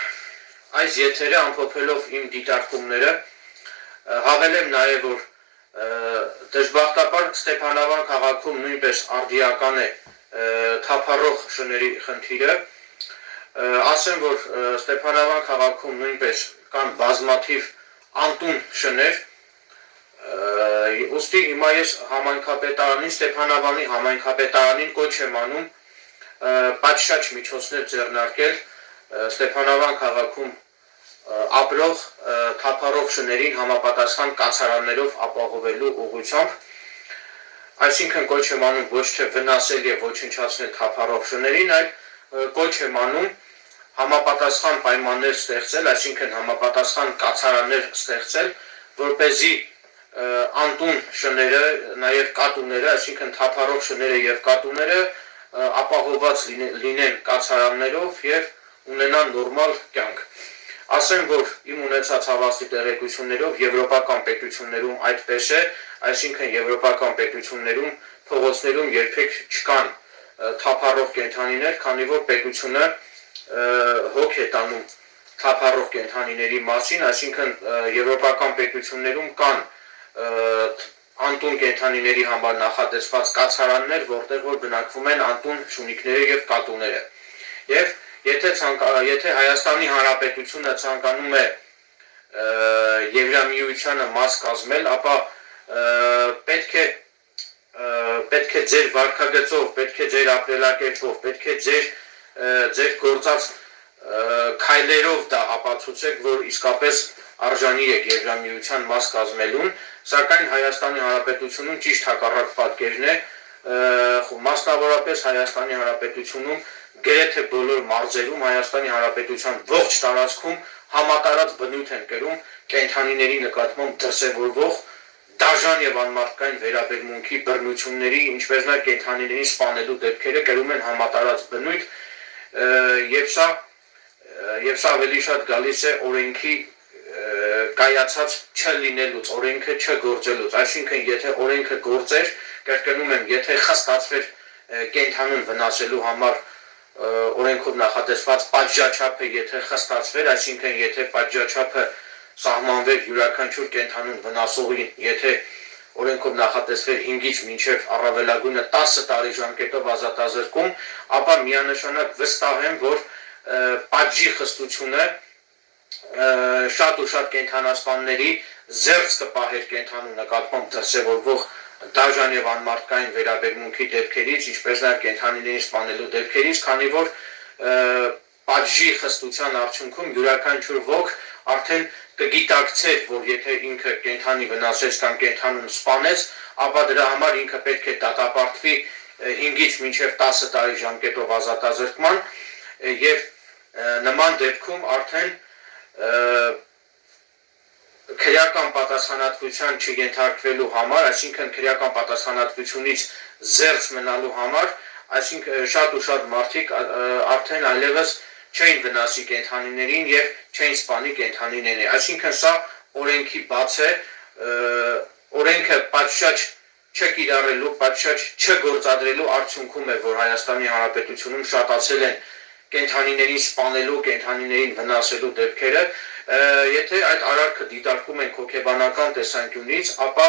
այս եթերը, ամփոփելով իմ դիտարկումները, Հավելեմ նաև, որ դժբախտաբար Ստեփանավան քաղաքում նույնպես արդիական է թափառող շների խնդիրը։ Ասեմ, որ Ստեփանավան քաղաքում նույնպես կան բազմաթիվ անտուն շներ, ուստի հիմա ես համայնքապետարանին, Ստեփանավանի համայնքապետարանին կոչ եմ անում պատշաճ միջոցներ ձեռնարկել Ստեփանավան քաղաքում ապրող թափառող շներին համապատասխան կացարաններով ապահովելու ուղղությամբ, այսինքն կոչ եմ անում ոչ թե վնասել եւ ոչնչացնել թափառող շներին, այլ կոչ եմ անում համապատասխան պայմաններ ստեղծել, այսինքն համապատասխան կացարաններ ստեղծել, որպեսզի անտուն շները, նաև կատուները, այսինքն թափառող շները եւ կատուները ապահովված լինեն կացարաններով եւ ունենան նորմալ կյանք։ Ասեմ, որ իմ ունեցած հավաստի տեղեկություններով եվրոպական պետություններում այդպես է, այսինքն եվրոպական պետություններում փողոցներում երբեք չկան թափառող կենդանիներ, քանի որ պետությունը հոգ է տանում թափառող կենդանիների մասին, այսինքն եվրոպական պետություններում կան անտուն կենդանիների համար նախատեսված կացարաններ, որտեղ որ բնակվում են անտուն շունիկները եւ կատուները։ Եվ եթե Հայաստանի Հանրապետությունը ցանկանում է Եվրամիությանը մաս կազմել, ապա պետք է ձեր վարքագծով, պետք է ձեր ապրելակերպով, պետք է ձեր գործած քայլերով դա ապացուցեք, որ իսկապես արժանի եք Եվրամիության մաս կազմելուն, սակայն Հայաստանի Հանրապետությունում ճիշտ հակառակ պատկերն է, մասնավորապես Հայաստանի Հանրապետությունում գրեթե բոլոր մարզերում Հայաստանի Հանրապետության ողջ տարածքում համատարած բնույթ են կրում կենդանիների նկատմամբ դրսևորվող դաժան եւ անմարդկային վերաբերմունքի բռնությունների, ինչպես նաեւ կենդանիներին սպանելու դեպքերը կրում են համատարած բնույթ, եւ սա ավելի շատ գալիս է օրենքի կայացած չլինելուց, օրենքը չգործելուց, այսինքն եթե օրենքը գործեր, կրկնում եմ, եթե խստացվեր կենդանուն վնասելու համար օրենքով նախատեսված պատժաչափը եթե խստացվեր, այսինքն եթե պատժաչափը սահմանվեր յուրաքանչյուր կենդանուն վնասողին, եթե օրենքով նախատեսվեր 5-ից մինչև առավելագույնը 10 տարի ժամկետով ազատազրկում, ապա միանշանակ վստահ եմ, որ պատժի խստությունը շատ ու շատ կենդանասպանների զերծ կպահեր կենդանու նկատմամբ դրսևորվող դաժան եւ անմարդկային վերաբերմունքի դեպքերից, ինչպես նաեւ կենդանիներին սպանելու դեպքերից, քանի որ պատժի խստության արդյունքում յուրաքանչյուր ոք արդեն կգիտակցեր, որ եթե ինքը կենդանի վնասեց կամ կենդանուն սպանեց, ապա դրա համար ինքը պետք է դատապարտվի 5-ից մինչև 10 տարի ժամկետով ազատազրկման եւ նման դեպքում արդեն քրեական պատասխանատվության չենթարկվելու համար, այսինքն քրեական պատասխանատվությունից զերծ մնալու համար, այսինքն շատ ու շատ մարդիկ արդեն այլևս չէին վնասի կենդանիներին եւ չէին սպանի կենդանիներին, այսինքն սա օրենքի բաց է, օրենքը պատշաճ չկիրառելու, պատշաճ չգործադրելու արդյունքում է, որ Հայաստանի Հանրապետությունում շատացել են կենդանիներին սպանելու, կենդանիներին վնասելու դեպքերը, եթե այդ արարքը դիտարկում ենք հոգեբանական տեսանկյունից, ապա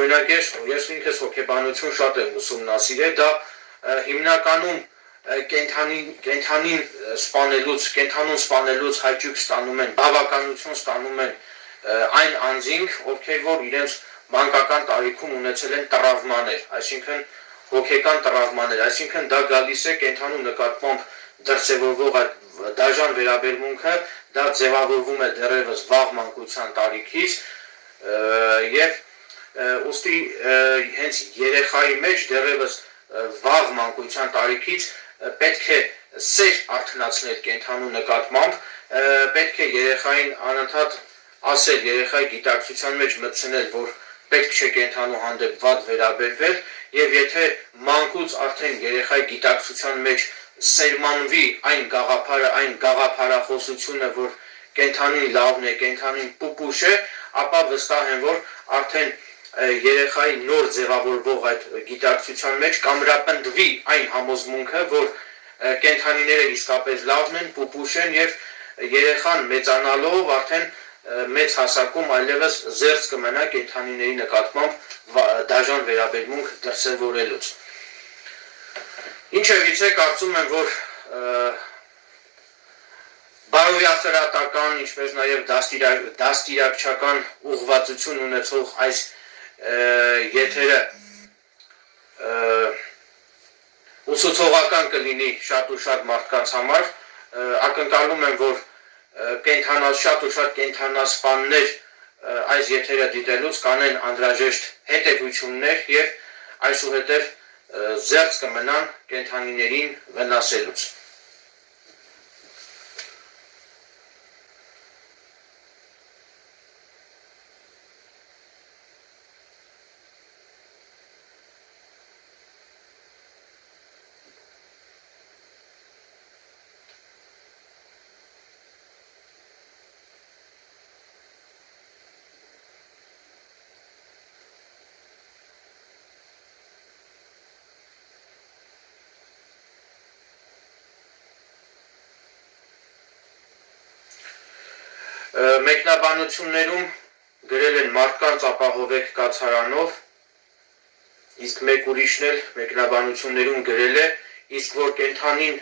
օրինակ ես ինքս հոգեբանություն շատ եմ ուսումնասիրել, դա հիմնականում կենդանին սպանելուց հաճույք ստանում են, բավականություն ստանում են այն անձինք, ովքեր որ իրենց մանկական տարիքում ունեցել են տրավմաներ, այսինքն հոգեկան տրավմաներ, այսինքն դա գալիս է կենդանու նկատմամբ դրսևորվող այդ դաժան վերաբերմունքը, դա ձևավորվում է դեռևս վաղ մանկության տարիքից եւ ուստի հենց երեխայի մեջ դեռևս վաղ մանկության տարիքից պետք է սեր արթնացնել կենդանու նկատմամբ, պետք է երեխային անընդհատ ասել, երեխայի գիտակցության մեջ մտցնել, որ պետք չէ կենդանու հանդեպ վատ վերաբերվել եւ եթե մանկուց արդեն երեխայի գիտակցության մեջ սերմանվի այն գաղափարախոսությունը, որ կենդանին լավն է, կենդանին պուպուշ է, ապա վստահ եմ, որ արդեն երեխայի նոր ձևավորվող այդ գիտակցության մեջ կամրապնդվի այն համոզմունքը, որ կենդանիները իսկապես լավն են, պուպուշ են եւ երեխան մեծանալով արդեն մեծ հասակում այլևս զերծ կմնա կենդանիների նկատմամբ դաժան վերաբերմունք դրսևորելուց։ Ինչևիցե կարծում եմ, որ բարոյախրատական, ինչպես նաև դաստիարակչական ուղղվածություն ունեցող այս եթերը ուսուցողական կլինի շատ ու շատ մարդկանց համար, ակնկալում եմ, որ շատ ու շատ կենդանասպաններ այս եթերը դիտելուց կանեն անհրաժեշտ հետևություններ և այսուհետև զերծ կմնան կենդանիներին վնասելուց։ Մեկնաբանություններում գրել են մարդկանց ապահովեք կացարանով, իսկ մեկ ուրիշն էլ մեկնաբանություններում գրել է, իսկ որ կենդանին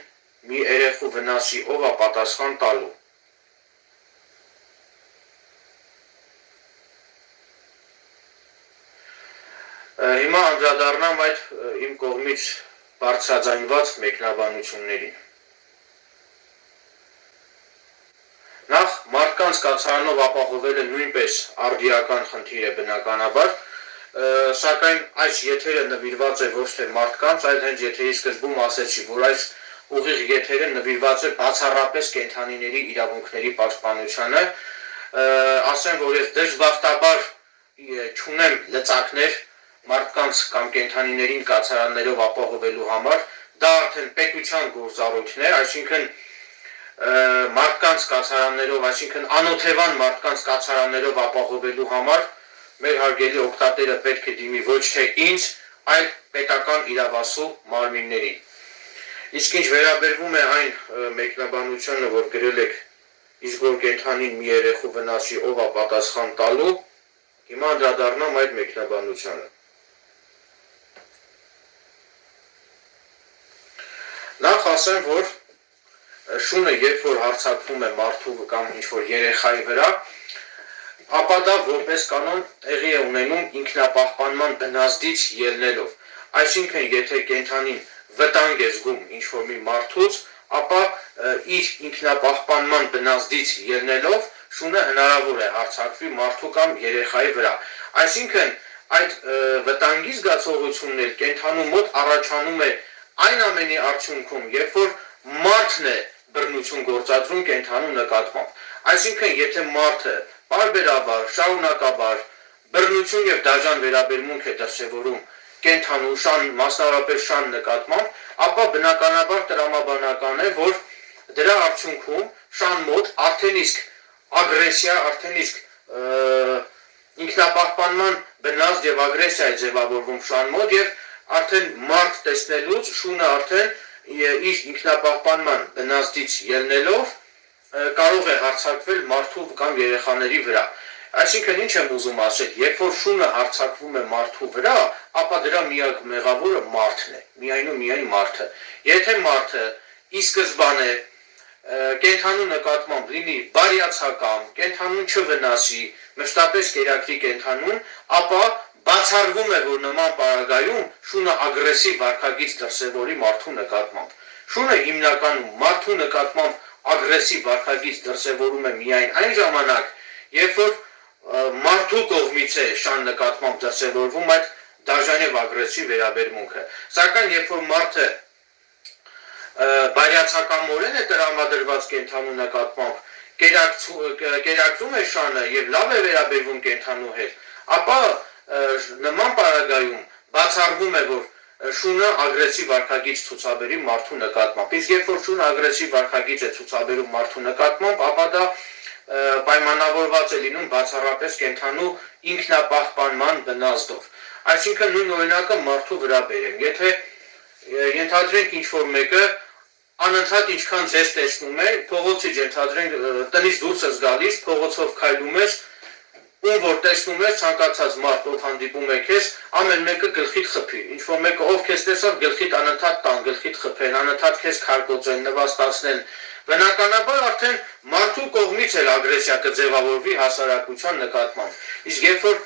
մի երեխու վնասի ով է պատասխան տալու։ Հիմա անդրադառնամ այդ իմ կողմից բարձրաձայնված մեկնաբանություններին։ Նախ մարդկանց կացարանով ապահովելը նույնպես արդիական խնդիր է բնականաբար, սակայն այս եթերը նվիրված է ոչ թե մարդկանց, այլ հենց եթերի սկզբում ասեցի, որ այս ուղիղ եթերը նվիրված է բացառապես կենդանիների իրավունքների պաշտպանությանը, ասեմ, որ ես դժբախտաբար չունեմ լծակներ մարդկանց կամ կենդանիներին կացարաններով ապահովելու համար, դա արդեն պետության գործառույթն է, այսինքն մարդկանց կացարաններով, այսինքն անօթևան մարդկանց կացարաններով ապահովելու համար մեր հարգելի օգտատերը պետք է դիմի ոչ թե ինձ, այլ պետական իրավասու մարմիններին։ Իսկ ինչ վերաբերվում է այն մեկնաբանությանը, որ գրել եք, իսկ որ կենդանին մի երեխու վնասի ով է պատասխան տալու, հիմա անդրադառնամ այդ մեկնաբանությանը։ Նախ ասեմ, որ շունը երբ որ հարձակվում է մարդու կամ ինչ-որ երեխայի վրա, ապա դա որպես կանոն տեղի է ունենում ինքնապահպանման բնազդից ելնելով։ Այսինքն, եթե կենդանին վտանգ է զգում ինչ-որ մի մարդուց, ապա իր ինքնապահպանման բնազդից ելնելով շունը հնարավոր է հարձակվի մարդու կամ երեխայի վրա։ Այսինքն, այդ վտանգի զգացողությունն էլ կենդանու մոտ առաջանում է այն ամենի արդյունքում, երբ որ մարդն է բռնություն գործադրում կենդանու նկատմամբ։ Այսինքն, եթե մարդը պարբերաբար, շարունակաբար բռնություն և դաժան վերաբերմունք է դրսևորում կենդանու մասնավորապես շան նկատմամբ, ապա բնականաբար տրամաբանական է, որ դրա արդյունքում շան մոտ արդեն իսկ ագրեսիա, արդեն իսկ ինքնապահպանման բնազդ և ագրեսիա է ձևավորվում շան մոտ և արդեն մարդ տեսնելուց շունը արդեն իր ինքնապահպանման բնազդից ելնելով կարող է հարձակվել մարդու կամ երեխաների վրա։ Այսինքն ինչ եմ ուզում ասել, երբ որ շունը հարձակվում է մարդու վրա, ապա դրա միակ մեղավորը մարդն է, միայն ու միայն մարդը։ Եթե մարդը ի սկզբանե կենդանու նկատմամբ լինի բարյացակամ, կենդանուն չվնասի, մշտապես կերակրի կենդանուն, ապա բացառվում է, որ նման պարագայում շունը ագրեսիվ վարքագիծ դրսևորի մարդու նկատմամբ։ Շունը հիմնականում մարդու նկատմամբ ագրեսիվ վարքագիծ դրսևորում է միայն այն ժամանակ, երբ որ մարդու կողմից է շան նկատմամբ դրսևորվում այդ դաժան և ագրեսիվ վերաբերմունքը։ Սակայն երբ որ մարդը բարյացակամորեն է տրամադրված կենդանու նկատմամբ, կերակրում է շանը և լավ է վերաբերվում կենդանու հետ, ապա նման պարագայում բացառվում է, որ շունը ագրեսիվ վարքագիծ ցուցաբերի մարդու նկատմամբ։ Իսկ երբ որ շունը ագրեսիվ վարքագիծ է ցուցաբերում մարդու նկատմամբ, ապա դա պայմանավորված է լինում բացառապես կենդանու ինքնապահպանման բնազդով։ Այսինքն նույն օրինակը մարդու վրա բերեմ։ Եթե ենթադրենք ինչ-որ մեկը անընդհատ ինչքան ձեզ տեսնում է, փողոցից ենթադրենք տնից դուրս ես գալիս, փողոցով քայլում ես, ում որ տեսնում ես ցանկացած մարդ ով հանդիպում է քեզ, ամեն մեկը գլխիդ խփի, ինչ որ մեկը ով քեզ տեսավ գլխիդ անընդհատ տան, գլխիդ խփեն, անընդհատ քեզ քարկոծեն, նվաստացնեն, բնականաբար արդեն մարդու կողմից էլ ագրեսիա կձևավորվի հասարակության նկատմամբ, իսկ երբ որ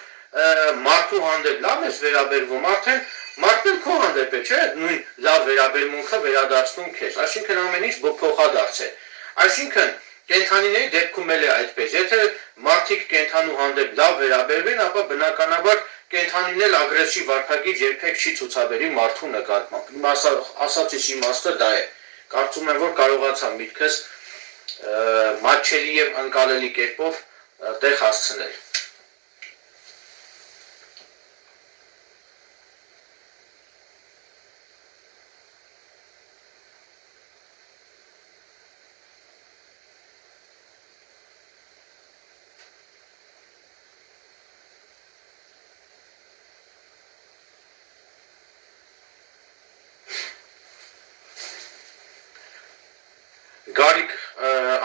մարդու հանդեպ լավ ես վերաբերվում, արդեն մարդն քո հանդեպ է, չէ՞, նույն լավ վերաբերմունքը վերադարձնում քեզ, այսինքն ամեն ինչ փոխադարձ է, այսինքն կենդանիների դեպքում էլ է այդպես, եթե մարդիկ կենդանու հանդեպ լավ վերաբերվեն, ապա բնականաբար կենդանին էլ ագրեսիվ վարքագիծ երբեք չի ցուցաբերի մարդու նկատմամբ, իմ ասածիս իմաստը դա է, կարծում եմ, որ կարողացա միտքս մատչելի և ընկալելի կերպով տեղ հասցնել։ Գարիկ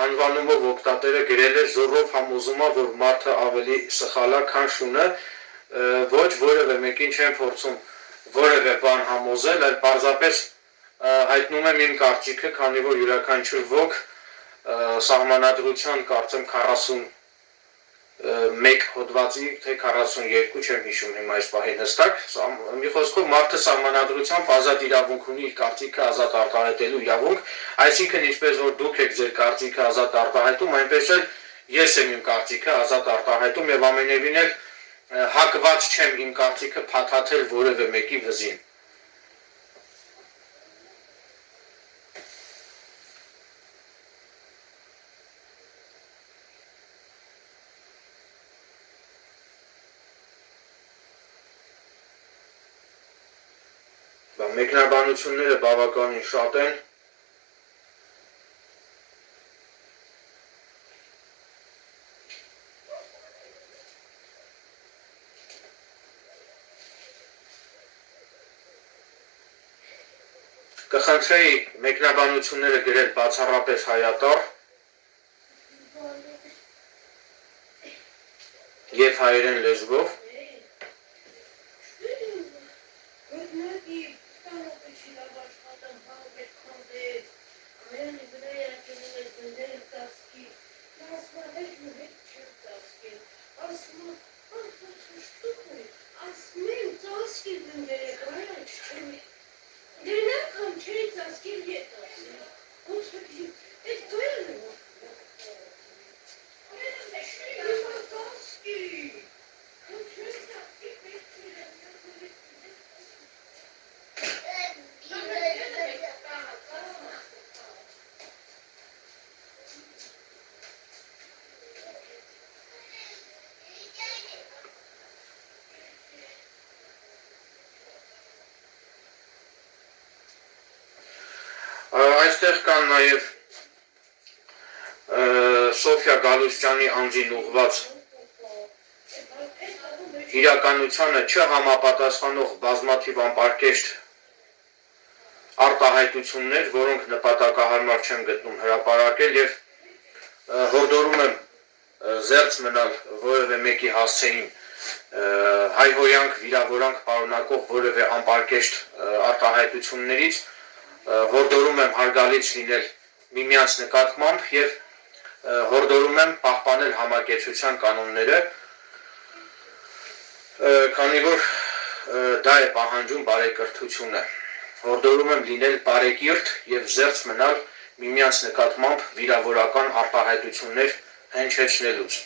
անվանումով օգտատերը գրել է զորով համոզում է, որ մարդը ավելի սխալ է, քան շունը, ոչ որևէ մեկին չեմ փորձում որևէ բան համոզել, այլ պարզապես հայտնում եմ իմ կարծիքը, քանի որ յուրաքանչյուր ոք սահմանադրության կարծեմ 41 հոդվածի, թե 42 չեմ հիշում հիմա այս պահին հստակ, մի խոսքով մարդը սահմանադրությամբ ազատ իրավունք ունի իր կարծիքը ազատ արտահայտելու իրավունք, այսինքն ինչպես որ դուք եք ձեր կարծիքը ազատ արտահայտում, այնպես էլ ես եմ իմ կարծիքը ազատ արտահայտում եւ ամենևին էլ հակված չեմ իմ կարծիքը փաթաթել որևէ մեկի վզին։ Մեկնաբանությունները բավականին շատ են, կխնդրեի մեկնաբանությունները գրել բացառապես հայատառ և հայերեն լեզվով, այստեղ կան նաև Սոֆյա Գալուստյանի անձին ուղղված իրականությանը չհամապատասխանող բազմաթիվ անպարկեշտ արտահայտություններ, որոնք նպատակահարմար չեմ գտնում հրապարակել և հորդորում եմ զերծ մնալ որևէ մեկի հասցեին հայհոյանք, վիրավորանք պարունակող որևէ անպարկեշտ արտահայտություններից, հորդորում եմ հարգալից լինել միմյանց նկատմամբ և հորդորում եմ պահպանել համակեցության կանոնները, քանի որ դա է պահանջում բարեկրթությունը, հորդորում եմ լինել բարեկիրթ և զերծ մնալ միմյանց նկատմամբ վիրավորական արտահայտություններ հնչեցնելուց։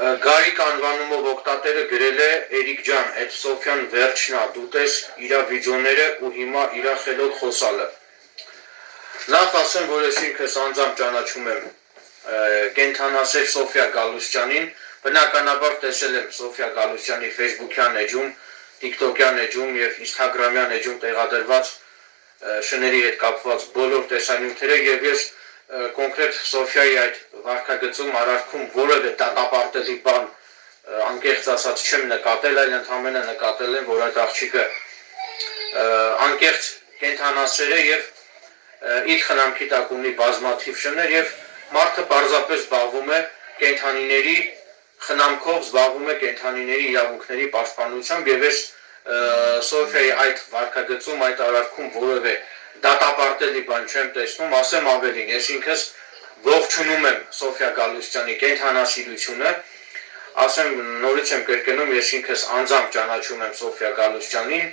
Գարիկ անվանումով օգտատերը գրել է Էրիկ ջան, այդ Սոֆյան վերջն է, դու տես իր վիդեոները ու հիմա իր խելոք խոսալը։ Նախ ասեմ, որ ես ինքս անձամբ ճանաչում եմ կենթանասեր Սոֆյա Գալուստյանին, բնականաբար տեսել եմ Սոֆյա Գալուստյանի Facebook-յան էջում, TikTok-յան էջում եւ Instagram-յան էջում տեղադրված շների հետ կապված բոլոր տեսանյութերը եւ ես կոնկրետ Սոֆյայի այդ վարքագծում արարքում որևէ դատապարտելի բան անկեղծ ասած չեմ նկատել, այլ ընդհանրապես նկատել եմ, որ այդ աղջիկը անկեղծ կենթանասեր է եւ իր խնամքի տակ ունի բազմաթիվ շներ եւ մարդը պարզապես զբաղվում է կենթանիների խնամքով, զբաղվում է կենթանիների իրավունքների պաշտպանությամբ եւ ես Սոֆիայի այդ վարքագծում, այդ արարքում որևէ դատապարտելի բան չեմ տեսնում, ասեմ ավելին, ես ինքս ողջունում եմ Սոֆյա Գալուստյանի կենթանասիրությունը, ասեմ նորից եմ կրկնում, ես ինքս անձամբ ճանաչում եմ Սոֆյա Գալուստյանին,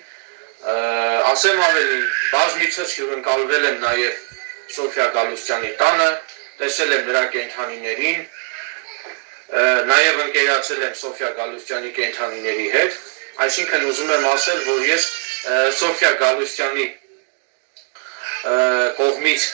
ասեմ ավելին, բազմիցս հյուրընկալվել եմ նաև Սոֆյա Գալուստյանի տանը, տեսել եմ նրա կենթանիներին, նաև ընկերացել եմ Սոֆյա Գալուստյանի կենթանիների հետ, այսինքն ուզում եմ ասել, որ ես Սոֆյա Գալուստյանի կողմից